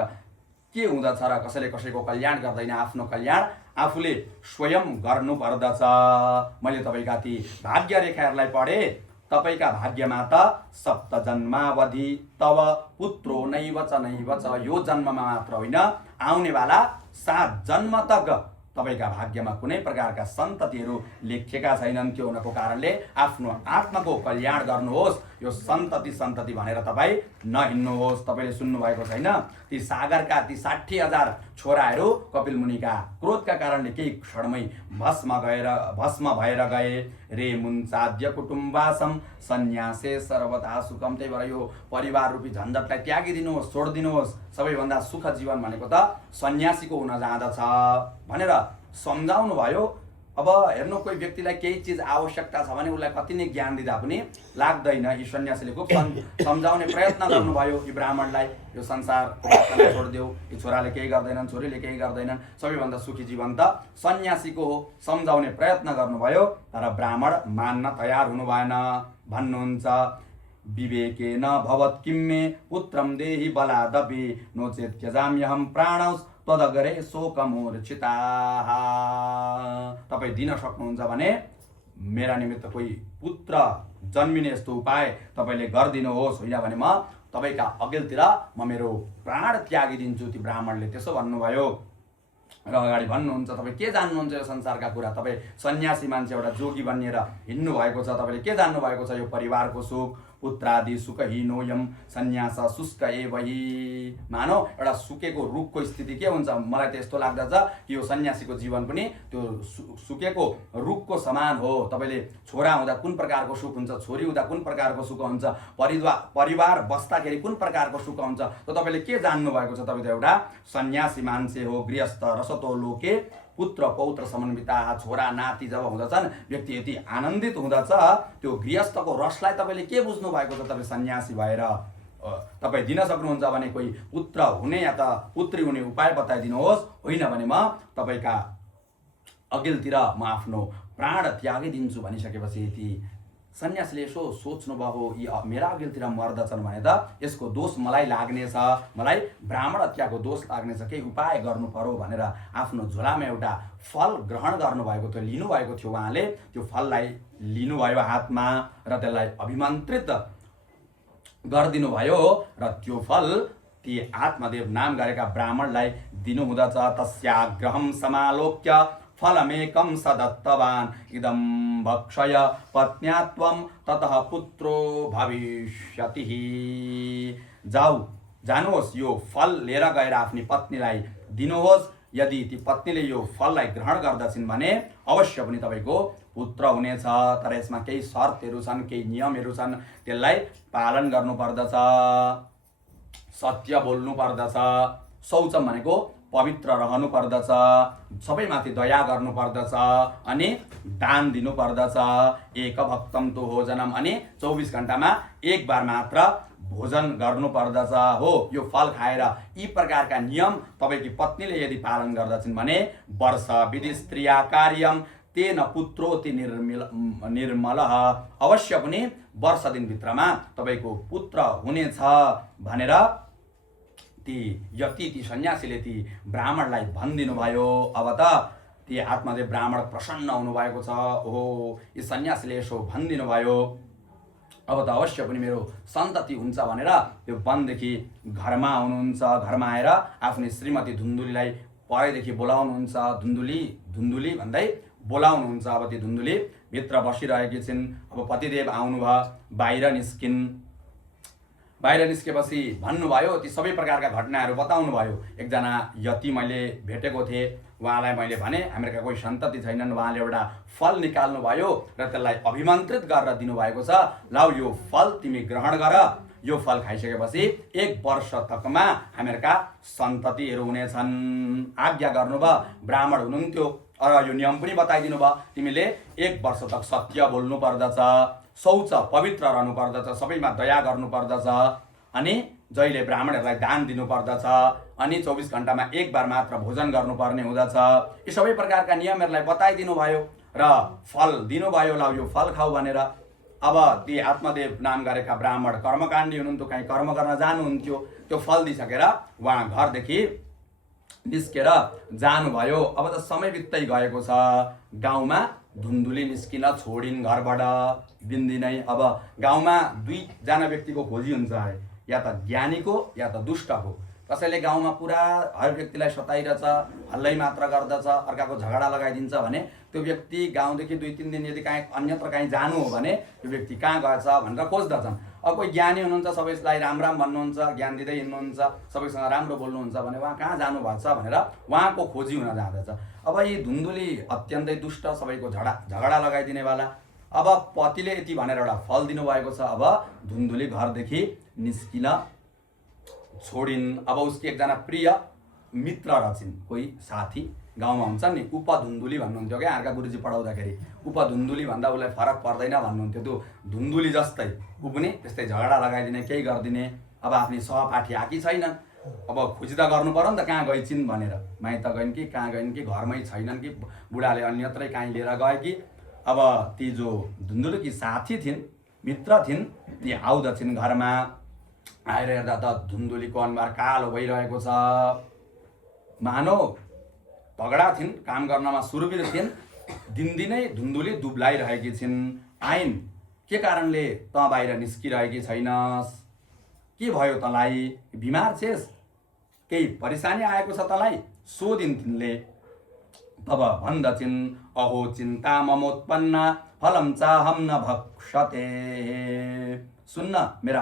के हुँदछ र कसैले कसैको कल्याण गर्दैन, आफ्नो कल्याण आफूले स्वयं गर्नुपर्दछ। मैले तपाईँका ती भाग्य रेखाहरूलाई पढेँ। तपाईँका भाग्यमा त सप्त जन्मावधि तव पुत्रो नैव च यो जन्ममा मात्र होइन, आउनेवाला 7 जन्म तक तपाईँका भाग्यमा कुनै प्रकारका सन्ततिहरू लेखिएका छैनन्। त्यो हुनको कारणले आफ्नो आत्माको कल्याण गर्नुहोस्। यो सन्तति भनेर तपाईँ नहिँड्नुहोस्। तपाईँले सुन्नुभएको छैन, ती सागरका ती 60,000 छोराहरू कपिल मुनिका क्रोधका कारणले केही क्षणमै भस्म भएर गए। रे मुन्चाद्य कुटुम्बासम सन्यासे सर्वथा सुखम। त्यही भएर यो परिवार रूपी झन्झटलाई त्यागिदिनुहोस्, छोडिदिनुहोस्। सबैभन्दा सुख जीवन भनेको त सन्यासीको हुन जाँदछ भनेर सम्झाउनु भयो। अब हेर्नु, कोही व्यक्तिलाई केही चिज आवश्यकता छ भने उसलाई कति नै ज्ञान दिँदा पनि लाग्दैन। यी सन्यासीले खुब सम्झाउने प्रयत्न गर्नुभयो यी ब्राह्मणलाई, यो संसारको बाटोलाई छोडिदेऊ, यी छोराले केही गर्दैनन्, छोरीले केही गर्दैनन्, सबैभन्दा सुखी जीवन त सन्यासीको हो, सम्झाउने प्रयत्न गर्नुभयो। तर ब्राह्मण मान्न तयार हुनु भएन। भन्नुहुन्छ विवेकेन भवत् किम्मे पुत्रम देहि बलादपि नो चेत् त्यजाम्यहं प्राणौ तदगरे शोकमूर्छिताः। तपाईँ दिन सक्नुहुन्छ भने मेरा निमित्त कोही पुत्र जन्मिने यस्तो उपाय तपाईँले गरिदिनुहोस्, होइन भने म तपाईँका अघिल्तिर म मेरो प्राण त्यागिदिन्छु। ती ब्राह्मणले त्यसो भन्नुभयो। र अगाडि भन्नुहुन्छ तपाईँ के जान्नुहुन्छ यो संसारका कुरा? तपाईँ सन्यासी मान्छे एउटा जोगी बनिएर हिँड्नु भएको छ। तपाईँले के जान्नु भएको छ? यो परिवारको सुख, पुत्रादि सुखहीनोयम सन्यास शुष्क एवहि। मानौ एउटा सुकेको रुखको स्थिति के हुन्छ? मलाई त यस्तो लाग्दछ कि यो सन्यासीको जीवन पनि त्यो सुकेको रुखको समान हो। तपाईँले छोरा हुँदा कुन प्रकारको सुख हुन्छ, छोरी हुँदा कुन प्रकारको सुख हुन्छ, परिवार बस्दाखेरि कुन प्रकारको सुख हुन्छ, त तपाईँले के जान्नु भएको छ? तपाईँ त एउटा सन्यासी मान्छे हो। गृहस्थ रसतो लोके पुत्र पौत्र समन्विता। छोरा नाति जब हुँदछन् व्यक्ति यति आनन्दित हुँदछ, त्यो गृहस्थको रसलाई तपाईँले के बुझ्नु भएको छ? तपाईँ सन्यासी भएर तपाईँ दिन सक्नुहुन्छ भने कोही पुत्र हुने या त पुत्री हुने उपाय बताइदिनुहोस्, होइन भने म तपाईँका अघिल्तिर म आफ्नो प्राण त्यागिदिन्छु भनिसकेपछि ती सन्यासीले यसो सोच्नुभयो, यी मेरा अघिल्तिर मर्दछन् भने त यसको दोष मलाई लाग्नेछ, मलाई ब्राह्मण हत्याको दोष लाग्नेछ, केही उपाय गर्नु पर्यो भनेर आफ्नो झोलामा एउटा फल ग्रहण गर्नुभएको थियो, लिनुभएको थियो। उहाँले त्यो फललाई लिनुभयो हातमा र त्यसलाई अभिमन्त्रित गरिदिनु भयो र त्यो फल ती आत्मदेव नाम गरेका ब्राह्मणलाई दिनुहुँदछ। तस्याग्रहं समालोक्य फलमेकं सदत्तवान् इदं भक्षय पत्न्यात्वं ततः पुत्रो भविष्यति। जानुहोस्, यो फल लिएर गएर आफ्नी पत्नीलाई दिनुहोस्। यदि ती पत्नीले यो फललाई ग्रहण गर्दछिन् भने अवश्य पनि तपाईँको पुत्र हुनेछ। तर यसमा केही शर्तहरू छन्, केही नियमहरू छन्, त्यसलाई पालन गर्नुपर्दछ। सत्य बोल्नु पर्दछ, शौचम भनेको पवित्र रहनु पर्दछ, सबैमाथि दया गर्नु पर्दछ, अनि दान दिनु पर्दछ। एक भक्तम तो भोजनम, अनि 24 घण्टामा एक बार मात्र भोजन गर्नु पर्दछ हो। यो फल खाएर यी प्रकारका नियम तपाईँकी पत्नीले यदि पालन गर्दछन् भने वर्ष विधि स्त्रिया कार्यम तेन पुत्रोति निर्मलः, अवश्य पनि वर्ष दिनभित्रमा तपाईँको पुत्र हुनेछ भनेर ती सन्यासीले ती ब्राह्मणलाई भनिदिनु भयो। अब त ती आत्मदेव ब्राह्मण प्रसन्न हुनुभएको छ। ओहो, यी सन्यासीले यसो भनिदिनु भयो, अब त अवश्य पनि मेरो सन्तति हुन्छ भनेर त्यो वनदेखि घरमा आउनुहुन्छ। घरमा आएर आफ्नै श्रीमती धुन्धुलीलाई परैदेखि बोलाउनुहुन्छ। धुन्धुली भन्दै बोलाउनुहुन्छ। अब ती धुन्धुली भित्र बसिरहेकी छिन्। अब पतिदेव आउनुभयो, बाहिर निस्केपछि भन्नुभयो, ती सबै प्रकारका घटनाहरू बताउनु भयो। एकजना यति मैले भेटेको थिएँ, उहाँलाई मैले भने हामीहरूका कोही सन्तति छैनन्, उहाँले एउटा फल निकाल्नु भयो र त्यसलाई अभिमन्त्रित गरेर दिनुभएको छ। लौ यो फल तिमी ग्रहण गर, यो फल खाइसकेपछि 1 वर्ष तकमा हामीहरूका सन्ततिहरू हुनेछन्। आज्ञा गर्नुभयो। ब्राह्मण हुनुहुन्थ्यो र यो नियम पनि बताइदिनु भयो, तिमीले 1 वर्ष तक सत्य बोल्नु पर्दछ, शौच पवित्र रहनु पर्दछ, सबैमा दया गर्नु पर्दछ, अनि जहिले ब्राह्मणहरूलाई दान दिनु पर्दछ, अनि 24 घण्टामा एक बार मात्र भोजन गर्नुपर्ने हुँदछ। यी सबै प्रकारका नियमहरूलाई बताइदिनु भयो र फल दिनुभयो, ल यो फल खाऊ भनेर। अब ती आत्मदेव नाम गरेका ब्राह्मण कर्मकाण्डी हुनुहुन्थ्यो, कहीँ कर्म गर्न जानुहुन्थ्यो। त्यो फल दिइसकेर उहाँ घरदेखि निस्केर जानुभयो। अब त समय बित्दै गएको छ, गाउँमा धुन्धुली निस्किन छोडिन् घरबाट दिनदिनै। अब गाउँमा दुईजना व्यक्तिको खोजी हुन्छ अरे, या त ज्ञानीको या त दुष्टको। कसैले गाउँमा पुरा हर व्यक्तिलाई सताइरहेछ, हल्लै मात्र गर्दछ, अर्काको झगडा लगाइदिन्छ भने त्यो व्यक्ति गाउँदेखि 2-3 दिन यदि कहीँ अन्यत्र कहीँ जानु हो भने त्यो व्यक्ति कहाँ गएछ भनेर खोज्दछन्। अब कोही ज्ञानी हुनुहुन्छ, सबैलाई राम राम भन्नुहुन्छ, ज्ञान दिँदै हिँड्नुहुन्छ, सबैसँग राम्रो बोल्नुहुन्छ भने उहाँ कहाँ जानुभएको छ भनेर उहाँको खोजी हुन जाँदछ। अब यी धुन्धुली अत्यन्तै दुष्ट, सबैको झगडा लगाइदिनेवाला। अब पतिले यति भनेर एउटा फल दिनुभएको छ। अब धुन्धुली घरदेखि निस्किन छोडिन्। अब उसकी एकजना प्रिय मित्र रहेछन्, कोही साथी गाउँमा हुन्छ नि, उपधुन्धुली भन्नुहुन्थ्यो क्या अर्का गुरुजी पढाउँदाखेरि। उपधुन्धुली भन्दा उसलाई फरक पर्दैन भन्नुहुन्थ्यो। त्यो धुन्धुली जस्तै ऊ पनि त्यस्तै झगडा लगाइदिने, केही गरिदिने। अब आफ्नै सहपाठी आएकी छैनन्, अब खोजी त गर्नु पर्यो नि त, कहाँ गइछिन् भनेर। माइत गइन् कि कहाँ गइन् कि घरमै छैनन् कि बुढाले अन्यत्रै कहीँ लिएर गए कि। अब ती जो धुन्धुलीकी साथी थिइन्, मित्र थिइन्, ती आउँदछिन् घरमा। आएर हेर्दा त धुन्धुलीको अनुहार कालो भइरहेको छ, मानव तगडा थिइन्, काम गर्नमा सुरवीर थिइन्। दिनदिनै धुन्धुली दुब्लाइरहेकी छिन्। आइन्, के कारणले त बाहिर निस्किरहेकी छैनस्? के भयो तँलाई? बिमार छेस्? केही परेशानी आएको छ तँलाई? सोधिन् तिनले। तब भन्दछिन्, अहो चिन्ता ममोत्पन्ना फलम चाहम न भक्षते। सुन्न, मेरा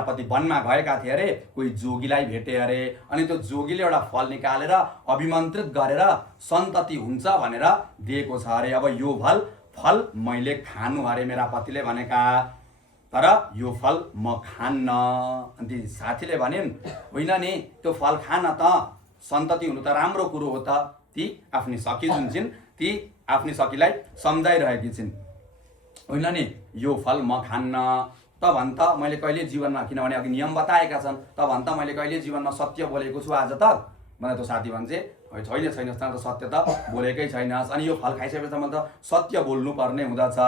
पति वनमा गएका थिए अरे, कोही जोगीलाई भेटे अरे, अनि त्यो जोगीले एउटा फल निकालेर अभिमन्त्रित गरेर सन्तति हुन्छ भनेर दिएको छ अरे। अब यो फल मैले खानु अरे मेरा पतिले भनेका, तर यो फल म खान्न। अनि साथीले भनिन्, होइन नि, त्यो फल खान त, सन्तति हुनु त राम्रो कुरो हो त। ती आफ्नी सखी जुन छिन्, ती आफ्नी सखीलाई सम्झाइरहेकी छिन्, होइन नि यो फल म खान्न। त भन्छ मैले कहिले जीवनमा, किनभने अघि नियम बताएका छन्, त भन्छ मैले कहिले जीवनमा सत्य बोलेको छु आज तक भने त्यो साथी भन्छ, छैनस् त सत्य त बोलेकै छैनस्। अनि यो फल खाइसकेपछि मैले त सत्य बोल्नु पर्ने हुँदछ।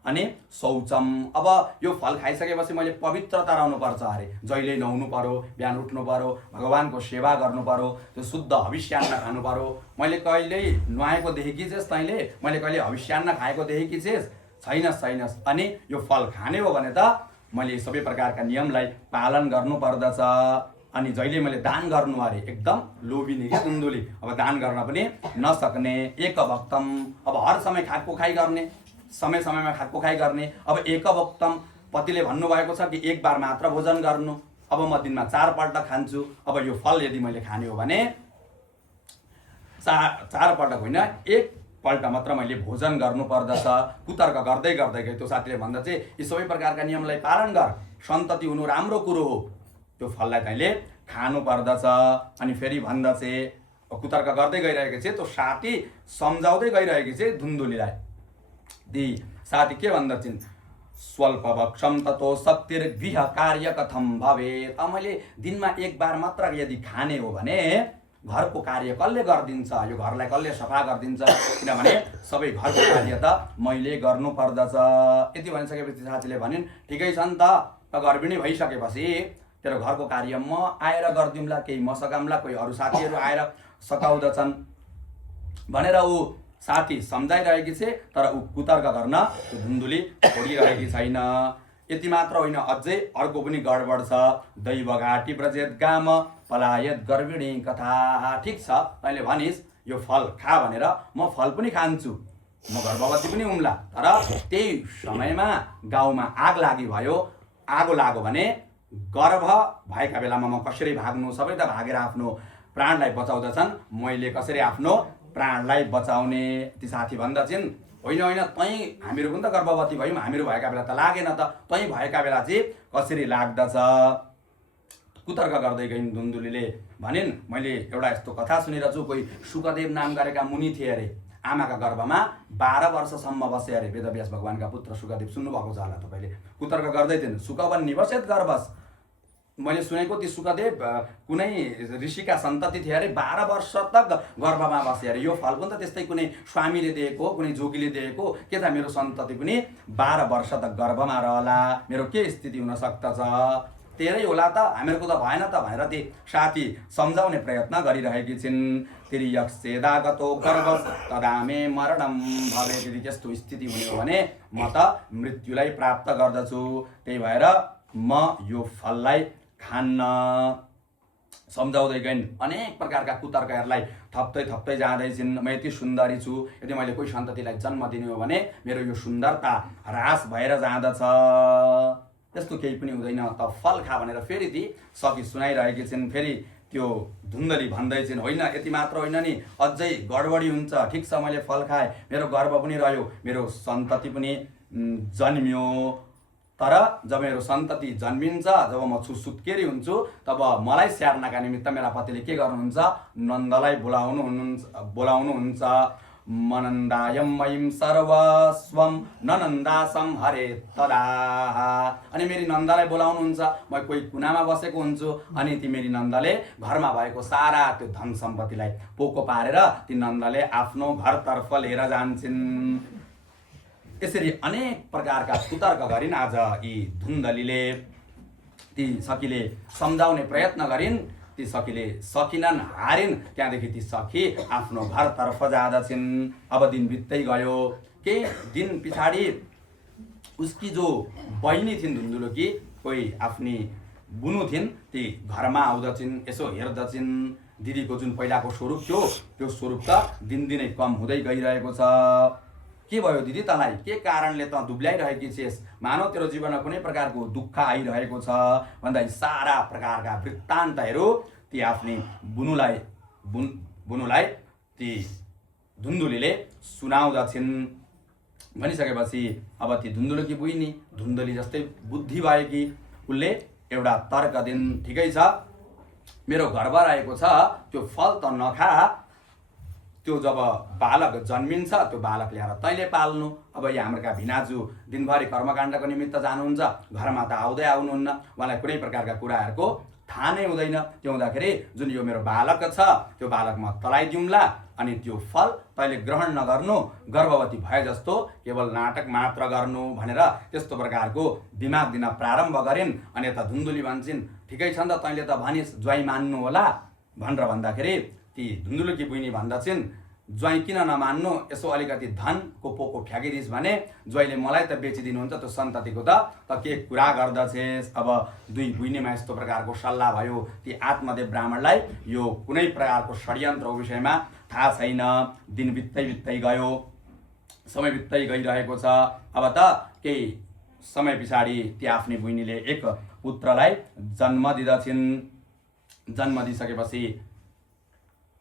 अनि शौचम, अब यो फल खाइसकेपछि मैले पवित्रता रहनु पर्छ अरे। जहिले नुहाउनु पर्यो, बिहान उठ्नु पर्यो, भगवानको सेवा गर्नु पर्यो, त्यो शुद्ध हविष्यान्न खानु पर्यो। मैले कहिल्यै नुहाएको देखेकी छेस् तैँले? मैले कहिले हविष्यान्न खाएको देखेकी छेस्? छैनस्। अनि यो फल खाने हो भने त मैले सबै प्रकारका नियमलाई पालन गर्नु पर्दछ। अनि जहिले मैले दान गर्नु अरे, एकदम लोभिने के धुन्धुली। अब दान गर्न पनि नसक्ने, एकभक्तम, अब हर समय खाइ गर्ने, समय समयमा खाइ गर्ने। अब एकभक्तम, पतिले भन्नुभएको छ कि एक बार मात्र भोजन गर्नु। अब म दिनमा 4 पल्ट खान्छु। अब यो फल यदि मैले खाने हो भने 4 पल्ट होइन, 1 पल्ट मात्र मैले भोजन गर्नु पर्दछ। कुतर्क गर्दै गए त्यो साथीले भन्दा चाहिँ यी सबै प्रकारका नियमलाई पालन गर, सन्तति हुनु राम्रो कुरो हो, त्यो फललाई तैँले खानु पर्दछ। अनि फेरि भन्दा चाहिँ कुतर्क गर्दै गइरहेको छ, त्यो साथी सम्झाउँदै गइरहेको छ धुन्धुलीलाई। ती साथी के भन्दछिन्, स्वल्प भक्षम ततो शक्तिर्गृह कार्य कथम भवेत्। अब मैले दिनमा 1 बार मात्र यदि खाने हो भने घरको कार्य कसले गरिदिन्छ? यो घरलाई कसले सफा गरिदिन्छ? किनभने सबै घरको कार्य त मैले गर्नु पर्दछ। यति भनिसकेपछि साथीले भनिन्, ठिकै छ नि त, गर्भिणी भइसकेपछि तेरो घरको कार्य म आएर गरिदिउँला, केही म सकाउँला, कोही अरू साथीहरू आएर सकाउँदछन् भनेर ऊ साथी सम्झाइरहेकी छे। तर ऊ कुतर्क गर्न त्यो धुन्धुली छोडिरहेकी छैन। यति मात्र होइन, अझै अर्को पनि गडबड छ। दैवघाटी ब्रजेत गाम पलायत गर्भिणी कथा। ठिक छ, तैँले भनिस् यो फल खा भनेर, म फल पनि खान्छु, म गर्भवती पनि हुम्ला। तर त्यही समयमा गाउँमा आग भयो, आगो लाग्यो भने गर्भ भएका बेलामा म कसरी भाग्नु? सबै त भागेर आफ्नो प्राणलाई बचाउँदछन्, मैले कसरी आफ्नो प्राणलाई बचाउने? ती साथी भन्दछिन्, होइन तैँ हामीहरू पनि त गर्भवती भयौँ, हामीहरू भएका बेला त लागेन त, तैँ भएका बेला चाहिँ कसरी लाग्दछ? कुतर्क गर्दै गइन् धुन्धुलीले। भनिन्, मैले एउटा यस्तो कथा सुनेर छु, कोही सुकदेव नाम गरेका मुनि थिए अरे। आमाका गर्भमा 12 वर्षसम्म बसे अरे वेदव्यास भगवानका पुत्र सुकदेव। सुन्नुभएको छ होला तपाईँले। कुतर्क गर्दै थिइन् सुकवन निवसेत गर्भस। मैले सुनेको ती सुकदेव कुनै ऋषिका सन्तति थिए अरे 12 वर्ष तक गर्भमा बसे अरे। यो फल पनि त त्यस्तै कुनै स्वामीले दिएको कुनै जोगीले दिएको के त मेरो सन्तति पनि 12 वर्ष तक गर्भमा रहला, मेरो के स्थिति हुन सक्दछ, तेरै होला त, हामीहरूको त भएन त भनेर ती साथी सम्झाउने प्रयत्न गरिरहेकी छिन्। तिर्यक्सेदागतो गर्भस तदा मे मरणम भवेत्। यदि त्यस्तो स्थिति हुने हो भने म त मृत्युलाई प्राप्त गर्दछु, त्यही भएर म यो फललाई खान्न। सम्झाउँदै गइन्। अनेक प्रकारका कुतर्कहरूलाई थप्दै जाँदैछिन्। म यति सुन्दरी छु, यदि मैले कोही सन्ततिलाई जन्म दिने हो भने मेरो यो सुन्दरता ह्रास भएर जाँदछ, त्यस्तो केही पनि हुँदैन, त फल खा भनेर फेरि ती सखी सुनाइरहेकी छिन्। फेरि त्यो धुन्दली भन्दैछिन् होइन यति मात्र होइन नि, अझै गडबडी हुन्छ। ठिक छ मैले फल खाएँ, मेरो गर्भ पनि रह्यो, मेरो सन्तति पनि जन्मियो, तर जब मेरो सन्तति जन्मिन्छ, जब म सुत्केरी हुन्छु, तब मलाई स्याहार्नका निमित्त मेरा पतिले के गर्नुहुन्छ, नन्दलाई बोलाउनुहुन्छ। मनन्दायम मयिम सर्वस्वम ननन्दासम हरे तदा। अनि मेरी नन्दलाई बोलाउनुहुन्छ, म कोही कुनामा बसेको हुन्छु, अनि ती मेरी नन्दले घरमा भएको सारा त्यो धन सम्पत्तिलाई पोको पारेर ती नन्दले आफ्नो घरतर्फ लिएर जान्छन्। यसरी अनेक प्रकारका कुतर्क गरिन्। आज यी धुन्दलीले ती सखीले सम्झाउने प्रयत्न गरिन्, ती सखीले सकिनन्, हारिन्। त्यहाँदेखि ती सखी आफ्नो घरतर्फ जाँदछिन्। अब दिन बित्दै गयो। केही दिन पछाडि उसकी जो बहिनी थिइन् धुन्दुलुकी, कोही आफ्नी बुनु थिइन्, ती घरमा आउँदछिन्, यसो हेर्दछिन्। दिदीको जुन पहिलाको स्वरूप थियो त्यो स्वरूप त दिनदिनै कम हुँदै गइरहेको छ। के भयो दिदी तँलाई, के कारणले त दुब्ल्याइरहेकी छिस्, मानव तेरो जीवनमा कुनै प्रकारको दुःख आइरहेको छ भन्दा सारा प्रकारका वृत्तान्तहरू ती आफ्नी बुनुलाई ती धुन्दुलीले सुनाउँदछिन्। भनिसकेपछि अब ती धुन्दुलीकी बुइनी धुन्दली जस्तै बुद्धि भएकी, उसले एउटा तर्क दिन्, ठिकै छ मेरो गर्भ रहेको छ, त्यो फल त नखा, त्यो जब बालक जन्मिन्छ त्यो बालक ल्याएर तैँले पाल्नु। अब यहाँ हाम्रा भिनाजु दिनभरि कर्मकाण्डको निमित्त जानुहुन्छ, घरमा त आउँदै आउनुहुन्न, उहाँलाई कुनै प्रकारका कुराहरूको थाहा नै हुँदैन। त्यो हुँदाखेरि जुन यो मेरो बालक छ त्यो बालक म तलाई दिउँला, अनि त्यो फल तैँले ग्रहण नगर्नु, गर्भवती भए जस्तो केवल नाटक मात्र गर्नु भनेर त्यस्तो प्रकारको दिमाग दिन प्रारम्भ गरिन्। अनि यता धुन्दुली भन्छन् ठिकै छ नि त, तैँले त भनिस् ज्वाइँ मान्नु होला भनेर भन्दाखेरि ती धुन्दुलुकी बुइनी भन्दछिन् ज्वाइँ किन नमान्नु, यसो अलिकति धनको पोको फ्याँकिदिस् भने ज्वाइँले मलाई त बेचिदिनुहुन्छ, त्यो सन्ततिको त के कुरा गर्दछेस्। अब दुई बुइनीमा यस्तो प्रकारको सल्लाह भयो। ती आत्मदेव ब्राह्मणलाई यो कुनै प्रकारको षड्यन्त्रको विषयमा थाहा छैन। दिन बित्दै गयो, समय बित्दै गइरहेको छ। अब त केही समय पछाडि ती आफ्नी बुइनीले एक पुत्रलाई जन्म दिँदछिन्। जन्म दिइसकेपछि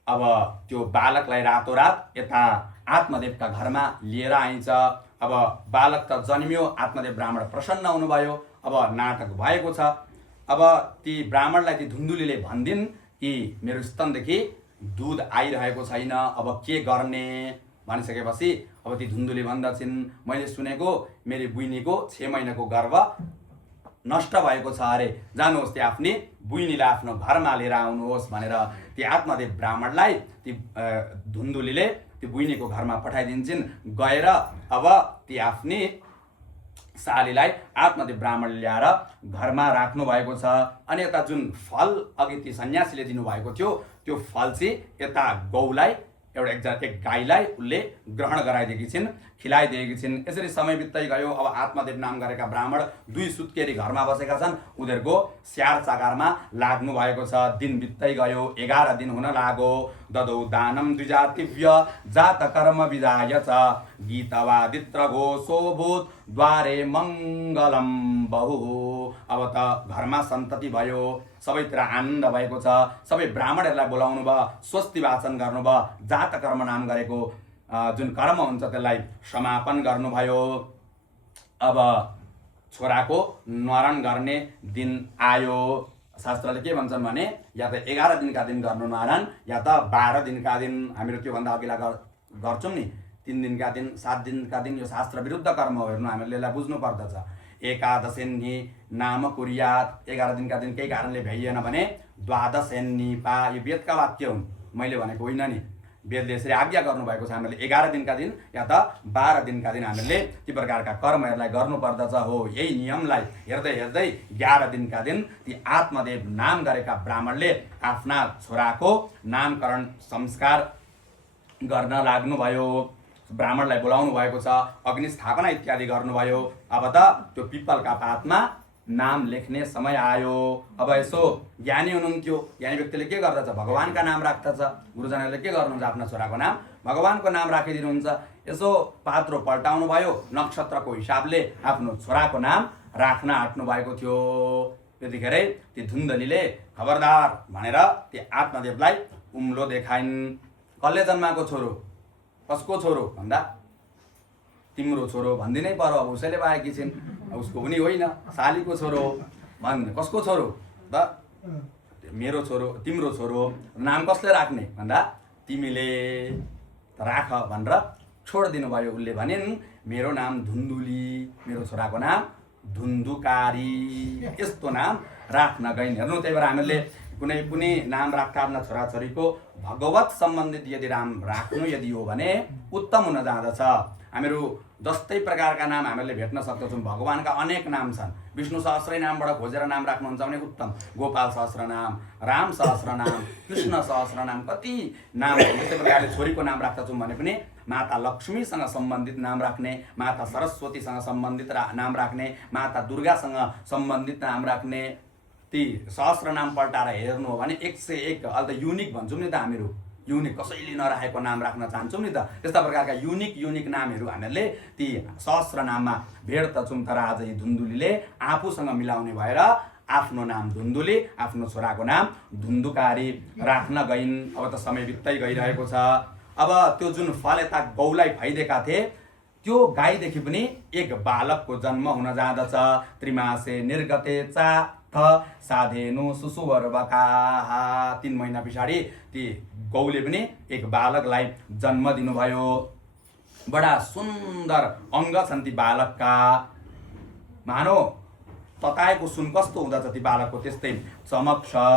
अब त्यो बालकलाई रातोरात यता आत्मदेवका घरमा लिएर आइन्छ। अब बालक त जन्मियो, आत्मदेव ब्राह्मण प्रसन्न हुनुभयो। अब नाटक भएको छ। अब ती ब्राह्मणलाई ती धुन्दुलीले भनिदिन् कि मेरो स्तनदेखि दुध आइरहेको छैन, अब के गर्ने भनिसकेपछि अब ती धुन्दुली भन्दछिन् मैले सुनेको मेरी बुइनीको 6 महिनाको गर्भ नष्ट भएको छ अरे, जानुहोस् त्यो आफ्नी बुइनीलाई आफ्नो घरमा लिएर आउनुहोस् भनेर ती आत्मदेव ब्राह्मणलाई ती धुन्दुलीले ती बुइनीको घरमा पठाइदिन्छन्। गएर अब ती आफ्नी सालीलाई आत्मदेव ब्राह्मण ल्याएर घरमा राख्नु भएको छ। अनि यता जुन फल अघि ती सन्यासीले दिनुभएको थियो त्यो फल चाहिँ यता गौलाई एक गाईलाई उसले ग्रहण गराइदिएकी छिन्, खिलाइदिएकी छिन्। यसरी समय बित्दै गयो। अब आत्मदेव नाम गरेका ब्राह्मण 2 सुत्केरी घरमा बसेका छन्, उनीहरूको स्याहार चाकारमा लाग्नु भएको छ। दिन बित्दै गयो, 11 दिन हुन लाग्यो। ददौ दानम द्विजातिव्य जात कर्म विजाय च गीतवादित्र घोषोभूत द्वारे मङ्गलम बहु। अब त घरमा सन्तति भयो, सबैतिर आनन्द भएको छ। सबै ब्राह्मणहरूलाई बोलाउनु भयो, स्वस्ति वाचन गर्नुभयो, जात कर्म नाम गरेको जुन कर्म हुन्छ त्यसलाई समापन गर्नुभयो। अब छोराको न्वारण गर्ने दिन आयो। शास्त्रले के भन्छन् भने या त 11 दिनका दिन गर्नु न्वारण, या त 12 दिनका दिन। हामीहरू त्योभन्दा अघिल्ला गर्छौँ नि 3 दिनका दिन 7 दिनका दिन यो शास्त्र विरुद्ध कर्म हो हेर्नु हामीले यसलाई बुझ्नु पर्दछ एकादशेन्नी नाम कुर्यात 11 दिनका दिन केही कारणले भ्याइएन भने द्वादशेन्नी पा यो वेदका वाक्य हुन् मैले भनेको होइन नि वेदले यसरी आज्ञा गर्नुभएको छ हामीले 11 दिनका दिन या त 12 दिनका दिन हामीले ती प्रकारका कर्महरूलाई गर्नुपर्दछ हो यही नियमलाई हेर्दै हेर्दै 11 दिनका दिन ती आत्मदेव नाम गरेका ब्राह्मणले आफ्ना छोराको नामकरण संस्कार गर्न लाग्नुभयो ब्राह्मणलाई बोलाउनु भएको छ अग्निस्थापना इत्यादि गर्नुभयो अब त त्यो पिपलका पातमा नाम लेख्ने समय आयो अब यसो ज्ञानी हुनुहुन्थ्यो ज्ञानी व्यक्तिले के गर्दछ भगवानका नाम राख्दछ गुरुजनहरूले के गर्नुहुन्छ आफ्ना छोराको नाम भगवानको नाम राखिदिनुहुन्छ यसो पात्रो पल्टाउनु भयो नक्षत्रको हिसाबले आफ्नो छोराको नाम राख्न आँट्नु भएको थियो त्यतिखेरै ती धुन्धलीले खबरदार भनेर ती आत्मदेवलाई उम्लो देखाइन् कसले जन्माएको छोरो कसको छोरो भन्दा तिम्रो छोरो भनिदिनै पर्यो अब उसैले पाएकी छिन् उसको पनि होइन सालीको छोरो भन् कसको छोरो त मेरो छोरो तिम्रो छोरो नाम कसले राख्ने भन्दा तिमीले राख भनेर छोडिदिनु भयो उसले भनिन् मेरो नाम धुन्धुली मेरो छोराको नाम धुन्धुकारी यस्तो नाम राख्न गइन् हेर्नु त्यही भएर हामीले कुनै पनि नाम राख्दा आफ्ना छोराछोरीको भगवत सम्बन्धित यदि नाम राख्नु यदि हो भने उत्तम हुन जाँदछ हामीहरू जस्तै प्रकारका नाम हामीले भेट्न सक्दछौँ भगवानका अनेक नाम छन् विष्णु सहस्रै नामबाट खोजेर नाम राख्नुहुन्छ भने उत्तम गोपाल सहस्र नाम राम सहस्र नाम कृष्ण सहस्र नाम कति नाम त्यस्तै प्रकारले छोरीको नाम राख्दछौँ भने पनि माता लक्ष्मीसँग सम्बन्धित नाम राख्ने माता सरस्वतीसँग सम्बन्धित नाम राख्ने माता दुर्गासँग सम्बन्धित नाम राख्ने ती सहस्र नाम पल्टाएर हेर्नु हो भने 101 अहिले त युनिक भन्छौँ नि त हामीहरू युनिक कसैले नराखेको नाम राख्न चाहन्छौँ नि त त्यस्ता प्रकारका युनिक नामहरू हामीहरूले ती सहस्र नाममा भेट्दछौँ तर आज यी धुन्धुलीले आफूसँग मिलाउने भएर आफ्नो नाम धुन्धुली आफ्नो छोराको नाम धुन्धुकारी राख्न गइन् अब त समय बित्दै गइरहेको छ अब त्यो जुन फलेता गौलाई फाइदिएका थिए त्यो गाईदेखि पनि एक बालकको जन्म हुन जाँदछ त्रिमासे निर्गते चा साधेनु सुसुवर्बकाहा 3 महिना पछाडि ती गौले पनि एक बालकलाई जन्म दिनुभयो बडा सुन्दर अङ्ग छन् ती बालकका मानो तताएको सुन कस्तो हुँदछ ती बालकको त्यस्तै चमक छ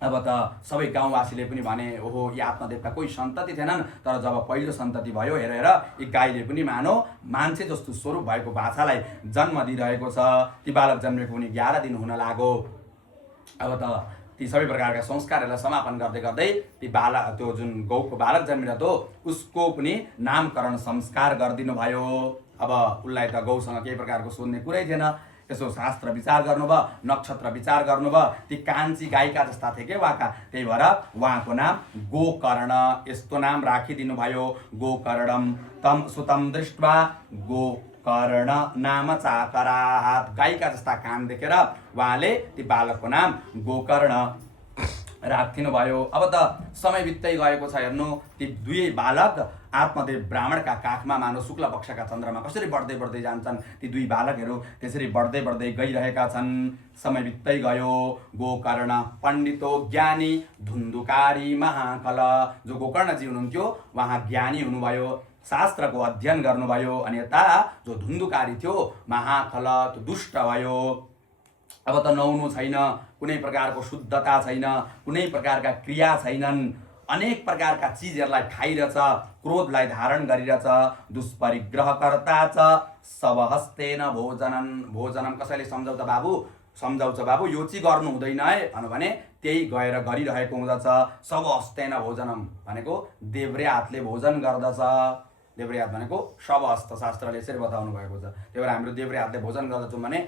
अब त सबै गाउँवासीले पनि भने ओहो यी आत्मदेवका कोही सन्तति थिएनन् तर जब पहिलो सन्तति भयो हेर हेर यी गाईले पनि मानो मान्छे जस्तो स्वरूप भएको बाछालाई जन्म दिइरहेको छ ती बालक जन्मेको पनि 11 दिन हुन लाग्यो अब त ती सबै प्रकारका संस्कारहरूलाई समापन गर्दै गर्दै ती बालक त्यो जुन गौको बालक जन्मिरहेको उसको पनि नामकरण संस्कार गरिदिनु भयो अब उसलाई त गौसँग केही प्रकारको सोध्ने कुरै थिएन यसो शास्त्र विचार गर्नुभयो नक्षत्र विचार गर्नुभयो ती कान्छी गायिका जस्ता थिए के उहाँका त्यही भएर उहाँको नाम गोकर्ण यस्तो नाम राखिदिनु भयो गोकर्णम तम सुतम दृष्ट्वा गोकर्ण नाम चाकराहात गायिका जस्ता कान देखेर उहाँले ती बालकको नाम गोकर्ण राखिदिनु भयो अब त समय बित्दै गएको छ हेर्नु ती दुई बालक आत्मदेव ब्राह्मणका काखमा मानव शुक्ल पक्षका चन्द्रमा कसरी बढ्दै बढ्दै जान्छन् ती दुई बालकहरू त्यसरी बढ्दै बढ्दै गइरहेका छन् समय बित्दै गयो गोकर्ण पण्डितो ज्ञानी धुन्धुकारी महाकल जो गोकर्णजी हुनुहुन्थ्यो उहाँ ज्ञानी हुनुभयो शास्त्रको अध्ययन गर्नुभयो अनि यता जो धुन्धुकारी थियो महाकल त्यो दुष्ट भयो अब त नुहाउनु छैन कुनै प्रकारको शुद्धता छैन कुनै प्रकारका क्रिया छैनन् अनेक प्रकारका चिजहरूलाई खाइरहेछ क्रोधलाई धारण गरिरहेछ दुष्परिग्रहकर्ता च सबहस्तेन भोजनम कसैले सम्झाउँछ बाबु यो चाहिँ गर्नु हुँदैन है भने त्यही गएर गरिरहेको हुँदछ सबहस्तेन भोजनम भनेको देब्रे हातले भोजन गर्दछ देब्रे हात भनेको सबहस्त शास्त्रले यसरी बताउनु भएको छ त्यही भएर हाम्रो देब्रे हातले भोजन गर्दछौँ भने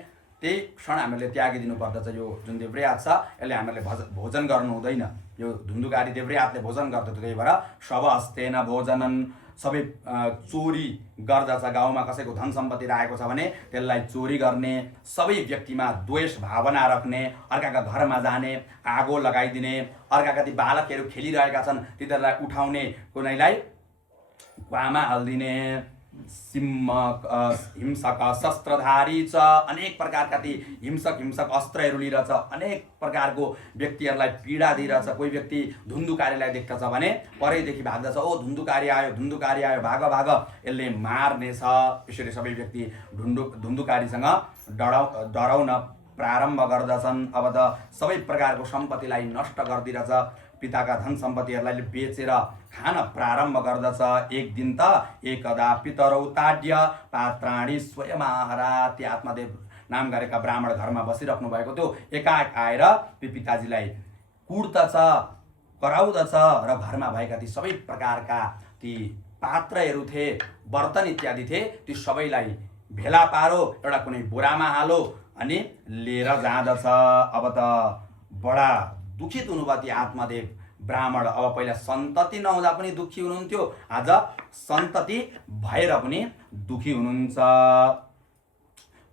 त्यही क्षण हामीले त्यागिदिनु पर्दछ यो जुन देब्रे हात छ यसले हामीले भोजन गर्नु हुँदैन यो धुन्धुकारी देब्रे हातले भोजन गर्दछ त्यही भएर सबहस्तेन भोजनन सबै चोरी गर्दछ गाउँमा कसैको धन सम्पत्ति राखेको छ भने त्यसलाई चोरी गर्ने सबै व्यक्तिमा द्वेष भावना राख्ने अर्काका घरमा जाने आगो लगाइदिने अर्काका ती बालकहरू खेलिरहेका छन् तिनीहरूलाई उठाउने कुनैलाई कुवामा हालिदिने हिंसक शस्त्रधारी छ, अनेक प्रकारका ती हिंसक अस्त्रहरू लिइरहेछ, अनेक प्रकारको व्यक्तिहरूलाई पीडा दिइरहेछ। कोही व्यक्ति धुन्धुकारीलाई देख्दछ भने परैदेखि भाग्दछ, ओ धुन्धुकारी आयो, भाग यसले मार्नेछ। यसरी सबै व्यक्ति धुन्धुकारीसँग डराउन प्रारम्भ गर्दछन्। अब त सबै प्रकारको सम्पत्तिलाई नष्ट गरिदिरहेछ, पिताका धन सम्पत्तिहरूलाई बेचेर खान प्रारम्भ गर्दछ। एक दिन त एकदा पितरौ ताड्य पात्राणी स्वयमाहरा, ती आत्मदेव नाम गरेका ब्राह्मण घरमा बसिराख्नु भएको थियो। एकाएक आएर ती पिताजीलाई कुट्दछ, कराउँदछ र घरमा भएका ती सबै प्रकारका ती पात्रहरू थिए, बर्तन इत्यादि थिए, ती सबैलाई भेला पारो, एउटा कुनै बोरामा हालो अनि लिएर जाँदछ। अब त बडा दुखित हुनुभयो ती आत्मदेव ब्राह्मण। अब पहिला सन्तति नहुँदा पनि दुःखी हुनुहुन्थ्यो, आज सन्तति भएर पनि दुःखी हुनुहुन्छ।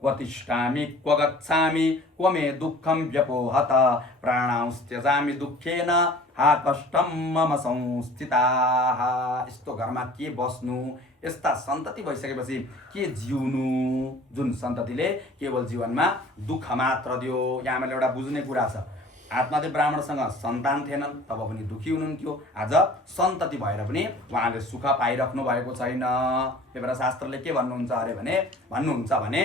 क्व तिष्ठामि क्व गच्छामि क्व मे दुःखम व्यपोहत प्राणांस्त्यजामि दुःखेन हा कष्टम मम संस्थिताः। यस्तो घरमा के बस्नु, यस्ता सन्तति भइसकेपछि के जिउनु, जुन सन्ततिले केवल जीवनमा दुःख मात्र दियो। यहाँ हामीले एउटा बुझ्ने कुरा छ, आत्मदेव ब्राह्मणसँग सन्तान थिएनन् तब पनि दुःखी हुनुहुन्थ्यो, आज सन्तति भएर पनि उहाँले सुख पाइराख्नु भएको छैन। त्यही भएर शास्त्रले के भन्नुहुन्छ भने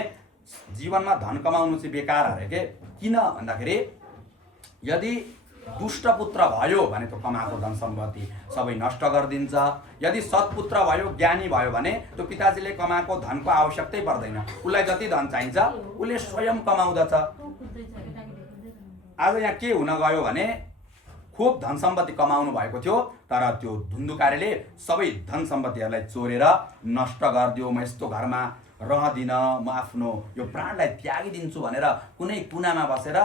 जीवनमा धन कमाउनु चाहिँ बेकार अरे के। किन भन्दाखेरि यदि दुष्ट पुत्र भयो भने त्यो कमाएको धन सम्पत्ति सबै नष्ट गरिदिन्छ। यदि सत्पुत्र भयो, ज्ञानी भयो भने त्यो पिताजीले कमाएको धनको आवश्यकतै पर्दैन, उसलाई जति धन चाहिन्छ उसले स्वयं कमाउँदछ। आज यहाँ के हुन गयो भने खुब धन सम्पत्ति कमाउनु भएको थियो, तर त्यो धुन्धुकारीले सबै धन सम्पत्तिहरूलाई चोरेर नष्ट गरिदियो। म यस्तो घरमा रहदिन, म आफ्नो यो प्राणलाई त्यागिदिन्छु भनेर कुनै कुनामा बसेर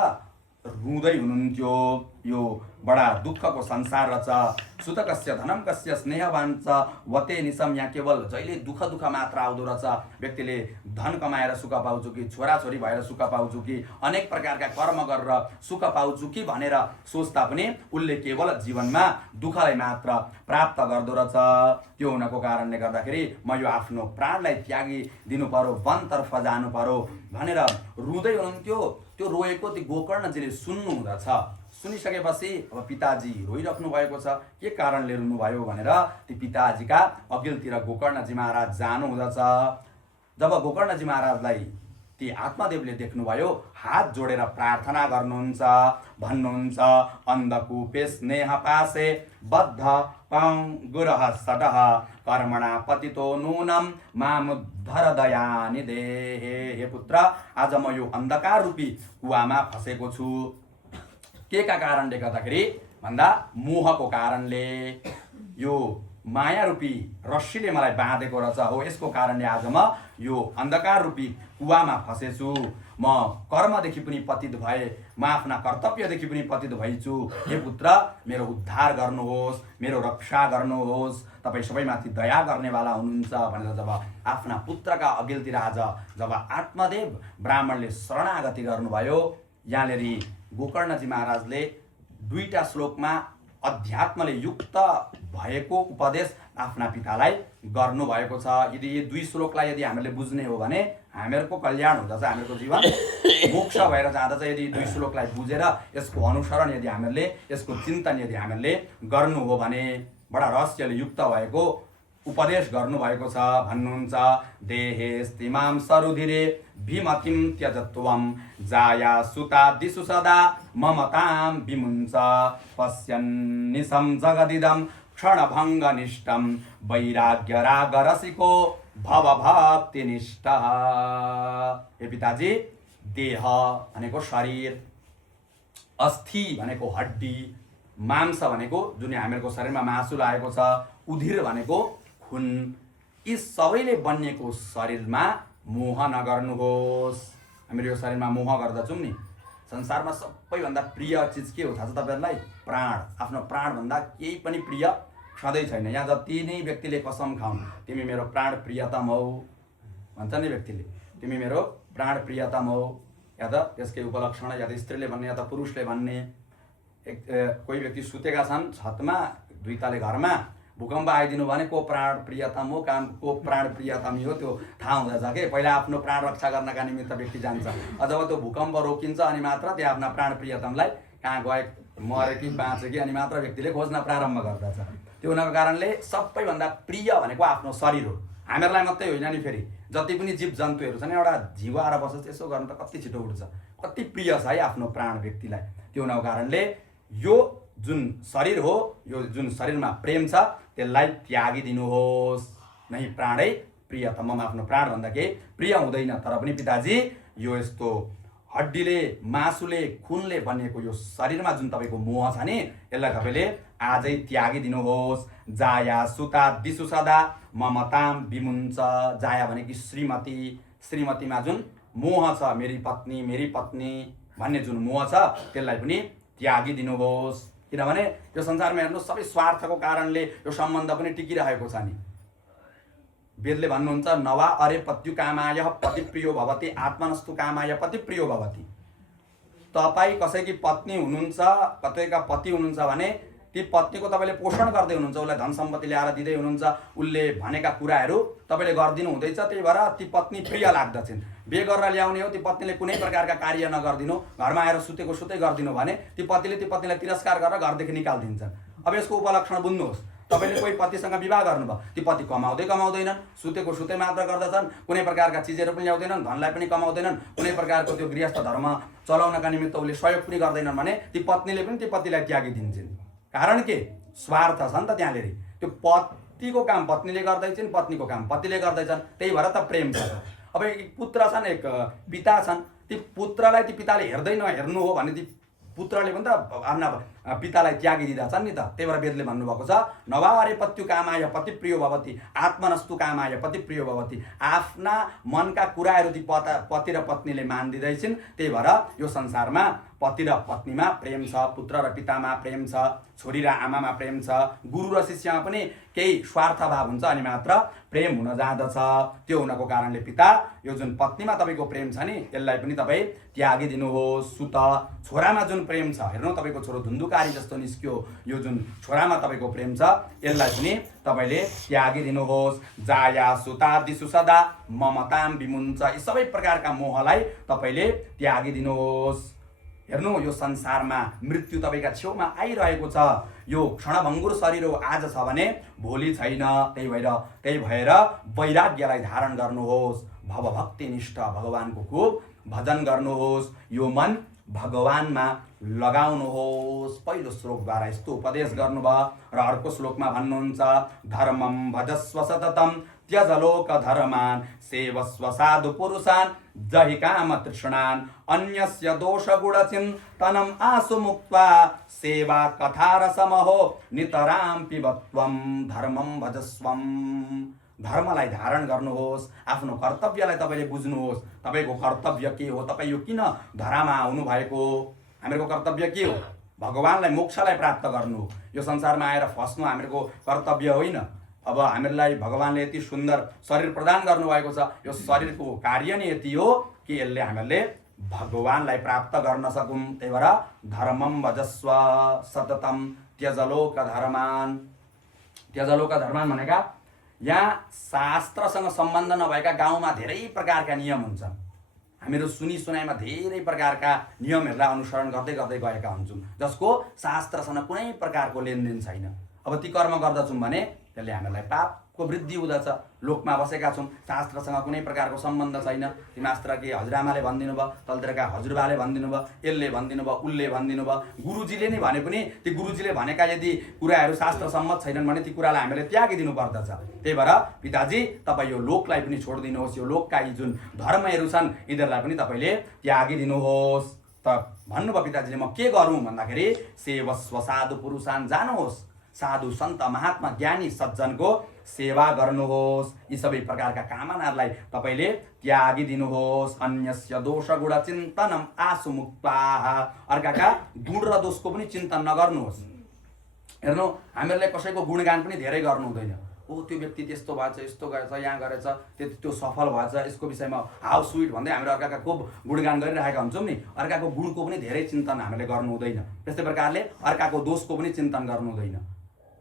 रुँदै हुनुहुन्थ्यो। यो बडा दुःखको संसार रहेछ। सुतकस्य धनम कस्य स्नेहवान च वते निसम। यहाँ केवल जहिले दुःख मात्र आउँदो रहेछ। व्यक्तिले धन कमाएर सुख पाउँछु कि, छोराछोरी भएर सुख पाउँछु कि, अनेक प्रकारका कर्म गरेर सुख पाउँछु कि भनेर सोच्दा पनि उसले केवल जीवनमा दुःखलाई मात्र प्राप्त गर्दो रहेछ। त्यो हुनको कारणले गर्दाखेरि म यो आफ्नो प्राणलाई त्यागिदिनु पर्यो, वनतर्फ जानु पर्यो भनेर रुँदै हुनुहुन्थ्यो। त्यो रोएको ती गोकर्णजीले सुन्नु हुँदछ। सुनिसकेपछि अब पिताजी रोइराख्नु भएको छ, के कारणले रुनुभयो भनेर ती पिताजीका अघिल्तिर गोकर्णजी महाराज जानु हुँदछ। जब गोकर्णजी महाराजलाई ती आत्मदेवले देख्नुभयो, हात जोडेर प्रार्थना गर्नुहुन्छ, भन्नुहुन्छ अन्धकूपे स्नेह पासे बद्ध गुरह सटह कर्मणा पतितो नूनम मामुद्धर दयानि देहे। हे पुत्र, आज म यो अन्धकार रूपी कुवामा फसेको छु। के का कारणले गर्दाखेरि भन्दा मोहको कारणले, यो माया रूपी रस्सीले मलाई बाँधेको रहेछ हो, यसको कारणले आज म यो अन्धकार रूपी कुवामा फसेछु। म कर्मदेखि पनि पतित भए, म आफ्ना कर्तव्यदेखि पनि पतित भइछु। हे पुत्र, मेरो उद्धार गर्नुहोस्, मेरो रक्षा गर्नुहोस्, तपाईँ सबैमाथि दया गर्नेवाला हुनुहुन्छ भनेर जब आफ्ना पुत्रका अघिल्तिर आज जब आत्मदेव ब्राह्मणले शरणागति गर्नुभयो, यहाँनेरि गोकर्णजी महाराजले दुईटा श्लोकमा अध्यात्मले युक्त भएको उपदेश आफ्ना पितालाई गर्नुभएको छ। यदि यी दुई श्लोकलाई यदि हामीले बुझ्ने हो भने हामीहरूको कल्याण हुँदछ, हामीहरूको जीवन मोक्ष भएर जाँदछ। यदि दुई श्लोकलाई बुझेर यसको अनुसरण यदि हामीहरूले, यसको चिन्तन यदि हामीहरूले गर्नु हो भने बडा रहस्यले युक्त भएको उपदेश गर्नुभएको छ। भन्नुहुन्छ देहेस्तिमां सरुधिरे भीमतिम त्यजत्वम जाया सुता दिशु सदा ममतां विमुञ्च पश्यन्निशं जगदिदं क्षणभङ्गनिष्ठं वैराग्य राग रसिको भवभक्तिनिष्ठः। हे पिताजी, देह भनेको शरीर, अस्थि भनेको हड्डी, मांस भनेको जुन हामीहरूको शरीरमा मासु लागेको छ, उधिर भनेको खुन, यी सबैले बनिएको शरीरमा मोह नगर्नुहोस्। हामीहरू यो शरीरमा मोह गर्दछौँ नि। संसारमा सबैभन्दा प्रिय चिज के हो थाहा छ तपाईँहरूलाई? प्राण। आफ्नो प्राणभन्दा केही पनि प्रिय छँदै छैन। यहाँ जति नै व्यक्तिले कसम खाउन् तिमी मेरो प्राण प्रियतम हौ भन्छ नि व्यक्तिले, तिमी मेरो प्राण प्रियतम हौ, या त यसकै उपलक्षण या त स्त्रीले भन्ने या त पुरुषले भन्ने। कोही व्यक्ति सुतेका छन् छतमा, दुई तले घरमा, भूकम्प आइदिनु भने को प्राण प्रियतम हो, को प्राण प्रियतमी हो त्यो थाहा हुँदछ के। पहिला आफ्नो प्राण रक्षा गर्नका निमित्त व्यक्ति जान्छ, अथवा त्यो भूकम्प रोकिन्छ अनि मात्र त्यो आफ्ना प्राण प्रियतमलाई कहाँ गए, मरे कि बाँचे कि, अनि मात्र व्यक्तिले खोज्न प्रारम्भ गर्दछ। त्यो हुनको कारणले सबैभन्दा प्रिय भनेको आफ्नो शरीर हो। हामीहरूलाई मात्रै होइन नि, फेरि जति पनि जीव जन्तुहरू छन्, एउटा जीव आएर बस्छ यसो गर्नु त कति छिटो उठ्छ, कति प्रिय छ है आफ्नो प्राण व्यक्तिलाई। त्यो हुनको कारणले यो जुन शरीर हो, यो जुन शरीरमा प्रेम छ त्यसलाई त्यागिदिनुहोस्। नै प्राणै प्रियतम, आफ्नो प्राणभन्दा केही प्रिय हुँदैन। तर पनि पिताजी यो यस्तो हड्डीले, मासुले, खुनले बनिएको यो शरीरमा जुन तपाईँको मोह छ नि, यसलाई तपाईँले आजै त्यागिदिनुहोस्। जाया सुता दिसु सदा ममताम विमुन्छ। जाया भनेकी श्रीमती, श्रीमतीमा जुन मोह छ, मेरी पत्नी भन्ने जुन मोह छ त्यसलाई पनि त्यागिदिनुहोस्। किनभने यो संसारमा हेर्नु सबै स्वार्थको कारणले यो सम्बन्ध पनि टिकिरहेको छ नि। वेदले भन्नुहुन्छ नवा अरे पत्यु कामाय पतिप्रियो भवति आत्मनस्तु कामाय पतिप्रियो भवति। तपाईँ कसैकी पत्नी हुनुहुन्छ, कतैका पति हुनुहुन्छ भने ती पत्नीको तपाईँले पोषण गर्दै हुनुहुन्छ, उसलाई धन सम्पत्ति ल्याएर दिँदै हुनुहुन्छ, उसले भनेका कुराहरू तपाईँले गरिदिनु हुँदैछ, त्यही भएर ती पत्नी प्रिय लाग्दछन्। बिहे गरेर ल्याउने हो, ती पत्नीले कुनै प्रकारका कार्य नगरिदिनु, घरमा आएर सुतेको सुतै गरिदिनु भने ती पतिले ती पत्नीलाई तिरस्कार गरेर घरदेखि निकालिदिन्छन्। अब यसको उपलक्षण बुझ्नुहोस्। तपाईँले कोही पतिसँग विवाह गर्नुभयो, ती पति कमाउँदैनन्, सुतेको सुतै मात्र गर्दछन्, कुनै प्रकारका चिजहरू पनि ल्याउँदैनन्, धनलाई पनि कमाउँदैनन्, कुनै प्रकारको त्यो गृहस्थ धर्म चलाउनका निमित्त उसले सहयोग पनि गर्दैनन् भने ती पत्नीले पनि ती पतिलाई त्यागिदिन्छन्। कारण के? स्वार्थ छ नि त त्यहाँनिर। त्यो पतिको काम पत्नीले गर्दैछन्, पत्नीको काम पतिले गर्दैछन्, त्यही भएर त प्रेम छ। अब एक पुत्र छन्, एक पिता छन्, ती पुत्रलाई ती पिताले हेर्नु हो भने ती पुत्रले पनि त आफ्ना पितालाई त्यागिदिँदछन् नि त। त्यही भएर वेदले भन्नुभएको छ नवारे पत्यु कामाय पतिप्रियो भवति आत्मनस्तु कामाय पतिप्रियो भवति। आफ्ना मनका कुराहरू ती पति र पत्नीले मान्दिँदैछन्, त्यही भएर यो संसारमा पति र पत्नीमा प्रेम छ, पुत्र र पितामा प्रेम छ, छोरी र आमामा प्रेम छ, गुरु र शिष्यमा पनि केही स्वार्थ भाव हुन्छ अनि मात्र प्रेम हुन जाँदछ। त्यो हुनको कारणले पिता यो जुन पत्नीमा तपाईँको प्रेम छ नि यसलाई पनि तपाईँ त्यागिदिनुहोस्। सुत छोरामा जुन प्रेम छ, हेर्नु तपाईँको छोरो धुन्धुकारी जस्तो निस्क्यो, यो जुन छोरामा तपाईँको प्रेम छ यसलाई पनि तपाईँले त्यागिदिनुहोस्। जाया सुता दिसु सदा ममताम विमुन्छ। यी सबै प्रकारका मोहलाई तपाईँले त्यागिदिनुहोस्। हेर्नु यो संसारमा मृत्यु तपाईँका छेउमा आइरहेको छ। यो क्षणभङ्गुर शरीर हो, आज छ भने भोलि छैन। त्यही भएर वैराग्यलाई धारण गर्नुहोस्। भवभक्तिनिष्ठ भगवानको खूब भजन गर्नुहोस्। यो मन भगवानमा लगाउनुहोस्। पहिलो श्लोकद्वारा यस्तो उपदेश गर्नुभयो र अर्को श्लोकमा भन्नुहुन्छ धर्मम भजस्व सततम त्यज लोक धर्मान सेवस्व साधु पुरुषान् जहि काम तृष्णान् अन्यस्य दोष गुणचिन्तनम् आसु मुक्त्वा सेवा कथारसमहो नितरां पिबत्वम्। धर्मम भजस्वम, धर्मलाई धारण गर्नुहोस्। आफ्नो कर्तव्यलाई तपाईँले बुझ्नुहोस्। तपाईँको कर्तव्य के हो? तपाईँ यो किन धरामा आउनु भएको? हामीहरूको कर्तव्य के हो? भगवानलाई मोक्षलाई प्राप्त गर्नु। यो संसारमा आएर फस्नु हामीहरूको कर्तव्य होइन। अब हामीलाई भगवानले यति सुन्दर शरीर प्रदान गर्नुभएको छ, यो शरीरको कार्य नै यति हो कि यसले हामीहरूले भगवानलाई प्राप्त गर्न सकौँ। त्यही भएर धर्मम भजस्व सततम त्यजलोक धर्मान। त्यजलोक धर्मान भनेका यहाँ शास्त्रसँग सम्बन्ध नभएका गाउँमा धेरै प्रकारका नियम हुन्छन्। हामीहरू सुनाइमा धेरै प्रकारका नियमहरूलाई अनुसरण गर्दै गएका हुन्छौँ, जसको शास्त्रसँग कुनै प्रकारको लेनदेन छैन। अब ती कर्म गर्दछौँ भने त्यसले हामीलाई पापको वृद्धि हुँदछ। लोकमा बसेका छौँ, शास्त्रसँग कुनै प्रकारको सम्बन्ध छैन। ती मास्टर के हजुरआमाले भनिदिनु भयो, तलतिरका हजुरबाले भनिदिनु भयो, यसले भनिदिनु भयो, उसले भनिदिनु भयो, गुरुजीले नै भने पनि ती गुरुजीले भनेका यदि कुराहरू शास्त्र सम्मत छैनन् भने ती कुरालाई हामीले त्यागिदिनु पर्दछ। त्यही भएर पिताजी तपाईँ यो लोकलाई पनि छोडिदिनुहोस्। यो लोकका यी जुन धर्महरू छन् यिनीहरूलाई पनि तपाईँले त्यागिदिनुहोस्। त भन्नुभयो पिताजीले म के गरौँ भन्दाखेरि सेवस्व साधु पुरुषान्, जानुहोस् साधु सन्त महात्मा ज्ञानी सज्जनको सेवा गर्नुहोस्। यी सबै प्रकारका कामनाहरूलाई तपाईँले त्यागिदिनुहोस्। अन्यस्य दोष गुण चिन्तनम आसु मुक्ताः, अर्काका गुण र दोषको पनि चिन्तन नगर्नुहोस्। हेर्नु हामीहरूले कसैको गुणगान पनि धेरै गर्नु हुँदैन। ओ त्यो व्यक्ति त्यस्तो भएछ, यस्तो गरेछ, यहाँ गरेछ, त्यो सफल भएछ, यसको विषयमा हाउ स्विट भन्दै हामीले अर्काका खुब गुणगान गरिरहेका हुन्छौँ नि। अर्काको गुणको पनि धेरै चिन्तन हामीले गर्नु हुँदैन। त्यस्तै प्रकारले अर्काको दोषको पनि चिन्तन गर्नु हुँदैन।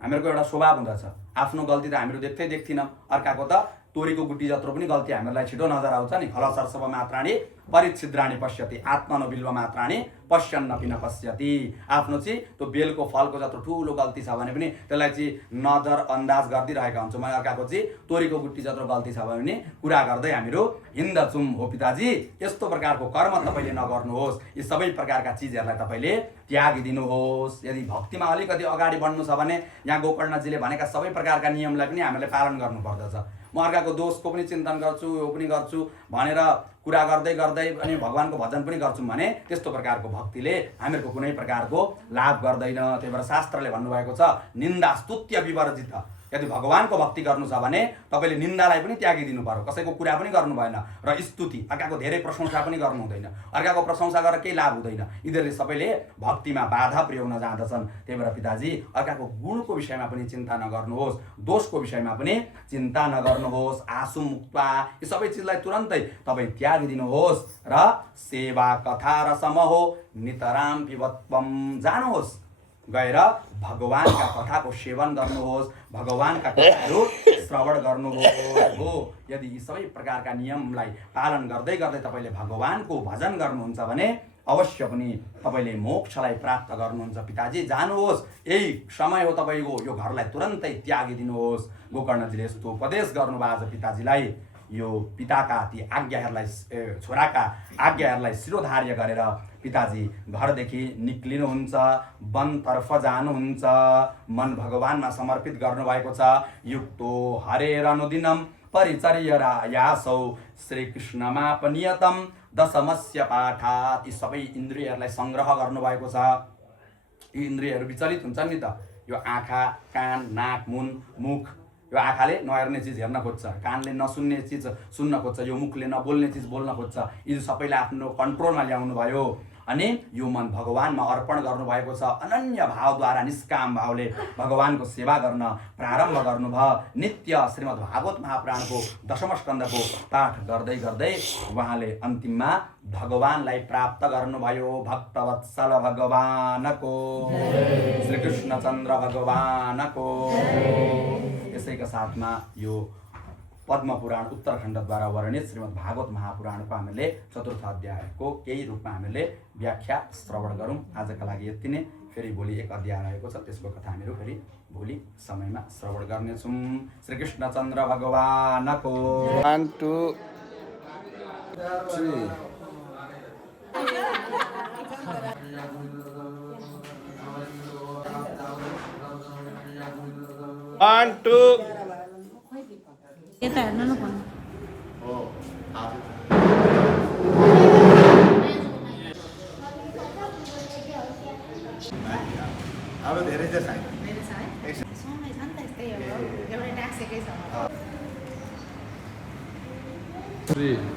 हामीहरूको एउटा स्वभाव हुँदछ आफ्नो गल्ती त हामीहरू देख्थिनौँ अर्काको त तोरीको गुटी जत्रो पनि गल्ती हामीहरूलाई छिटो नजर आउँछ नि खलसर्सव मात्राणी परिच्छिद्राणी पश्यति आत्मनोबिल्व मात्राणी पश्यन्नपि न पश्यति आफ्नो चाहिँ त्यो बेलको फलको जत्रो ठुलो गल्ती छ भने पनि त्यसलाई चाहिँ नजर अन्दाज गरिदिरहेका हुन्छौँ मैले अर्काको चाहिँ तोरीको गुटी जत्रो गल्ती छ भने कुरा गर्दै हामीहरू हिँड्दछौँ हो पिताजी यस्तो प्रकारको कर्म तपाईँले नगर्नुहोस् यी सबै प्रकारका चिजहरूलाई तपाईँले त्यागिदिनुहोस् यदि भक्तिमा अलिकति अगाडि बढ्नु छ भने यहाँ गोकर्णजीले भनेका सबै प्रकारका नियमलाई पनि हामीले पालन गर्नुपर्दछ म अर्काको दोषको पनि चिन्तन गर्छु यो पनि गर्छु भनेर कुरा गर्दै गर्दै अनि भगवानको भजन पनि गर्छौँ भने त्यस्तो प्रकारको भक्तिले हामीहरूको कुनै प्रकारको लाभ गर्दैन त्यही भएर शास्त्रले भन्नुभएको छ निन्दा स्तुत्य विवर्जित यदि भगवानको भक्ति गर्नु छ भने तपाईँले निन्दालाई पनि त्यागिदिनु पर्यो कसैको कुरा पनि गर्नु भएन र स्तुति अर्काको धेरै प्रशंसा पनि गर्नु हुँदैन अर्काको प्रशंसा गरेर केही लाभ हुँदैन यिनीहरूले सबैले भक्तिमा बाधा पुर्याउन जाँदछन् त्यही भएर पिताजी अर्काको गुणको विषयमा पनि चिन्ता नगर्नुहोस् दोषको विषयमा पनि चिन्ता नगर्नुहोस् आसु मुक्ता यी सबै चिजलाई तुरन्तै तपाईँ त्यागिदिनुहोस् र सेवा कथा र समहो नितराम पिबत्वम जानुहोस् गएर भगवानका कथाको सेवन गर्नुहोस् भगवानका कथाहरू श्रवण गर्नुहोस् हो यदि यी सबै प्रकारका नियमलाई पालन गर्दै गर्दै तपाईँले भगवानको भजन गर्नुहुन्छ भने अवश्य पनि तपाईँले मोक्षलाई प्राप्त गर्नुहुन्छ पिताजी जानुहोस् यही समय हो तपाईँको यो घरलाई तुरन्तै त्यागिदिनुहोस् गोकर्णजीले यस्तो उपदेश गर्नुभयो आज पिताजीलाई यो पिताका ती आज्ञाहरूलाई छोराका आज्ञाहरूलाई शिरोधार्य गरेर पिताजी घरदेखि निक्लिनुहुन्छ वनतर्फ जानुहुन्छ मन भगवानमा समर्पित गर्नुभएको छ युक्तो हरेर अनुदिनम परिचर्यासौ श्रीकृष्णमापनियतम दशमस्य पाठात् यी सबै इन्द्रियहरूलाई सङ्ग्रह गर्नुभएको छ यी इन्द्रियहरू विचलित हुन्छन् नि त यो आँखा कान नाक मुख यो आँखाले नहेर्ने चिज हेर्न खोज्छ कानले नसुन्ने चिज सुन्न खोज्छ यो मुखले नबोल्ने चिज बोल्न खोज्छ यी सबैलाई आफ्नो कन्ट्रोलमा ल्याउनु भयो अनि यो मन भगवानमा अर्पण गर्नुभएको छ अनन्य भावद्वारा निष्काम भावले भगवानको सेवा गर्न प्रारम्भ गर्नुभयो नित्य श्रीमद् भागवत महापुराणको दशम स्कन्धको पाठ गर्दै गर्दै उहाँले अन्तिममा भगवानलाई प्राप्त गर्नुभयो भक्तवत्सल भगवानको श्रीकृष्णचन्द्र भगवानको यसैका साथमा यो पद्मपुराण उत्तरखण्डद्वारा वर्णित श्रीमद् भागवत महापुराणको हामीले चतुर्थ अध्यायको केही रूपमा हामीले व्याख्या श्रवण गरौँ आजका लागि यति नै फेरि भोलि एक अध्याय रहेको छ त्यसको कथा हामीहरू फेरि भोलि समयमा श्रवण गर्नेछौँ श्रीकृष्णचन्द्र भगवानको 1 2 3 1 2 यता हेर्नु न भन्नु अब धेरै चाहिँ छैन समय छ नि त यस्तै हो एउटै टास्क एकै छ 3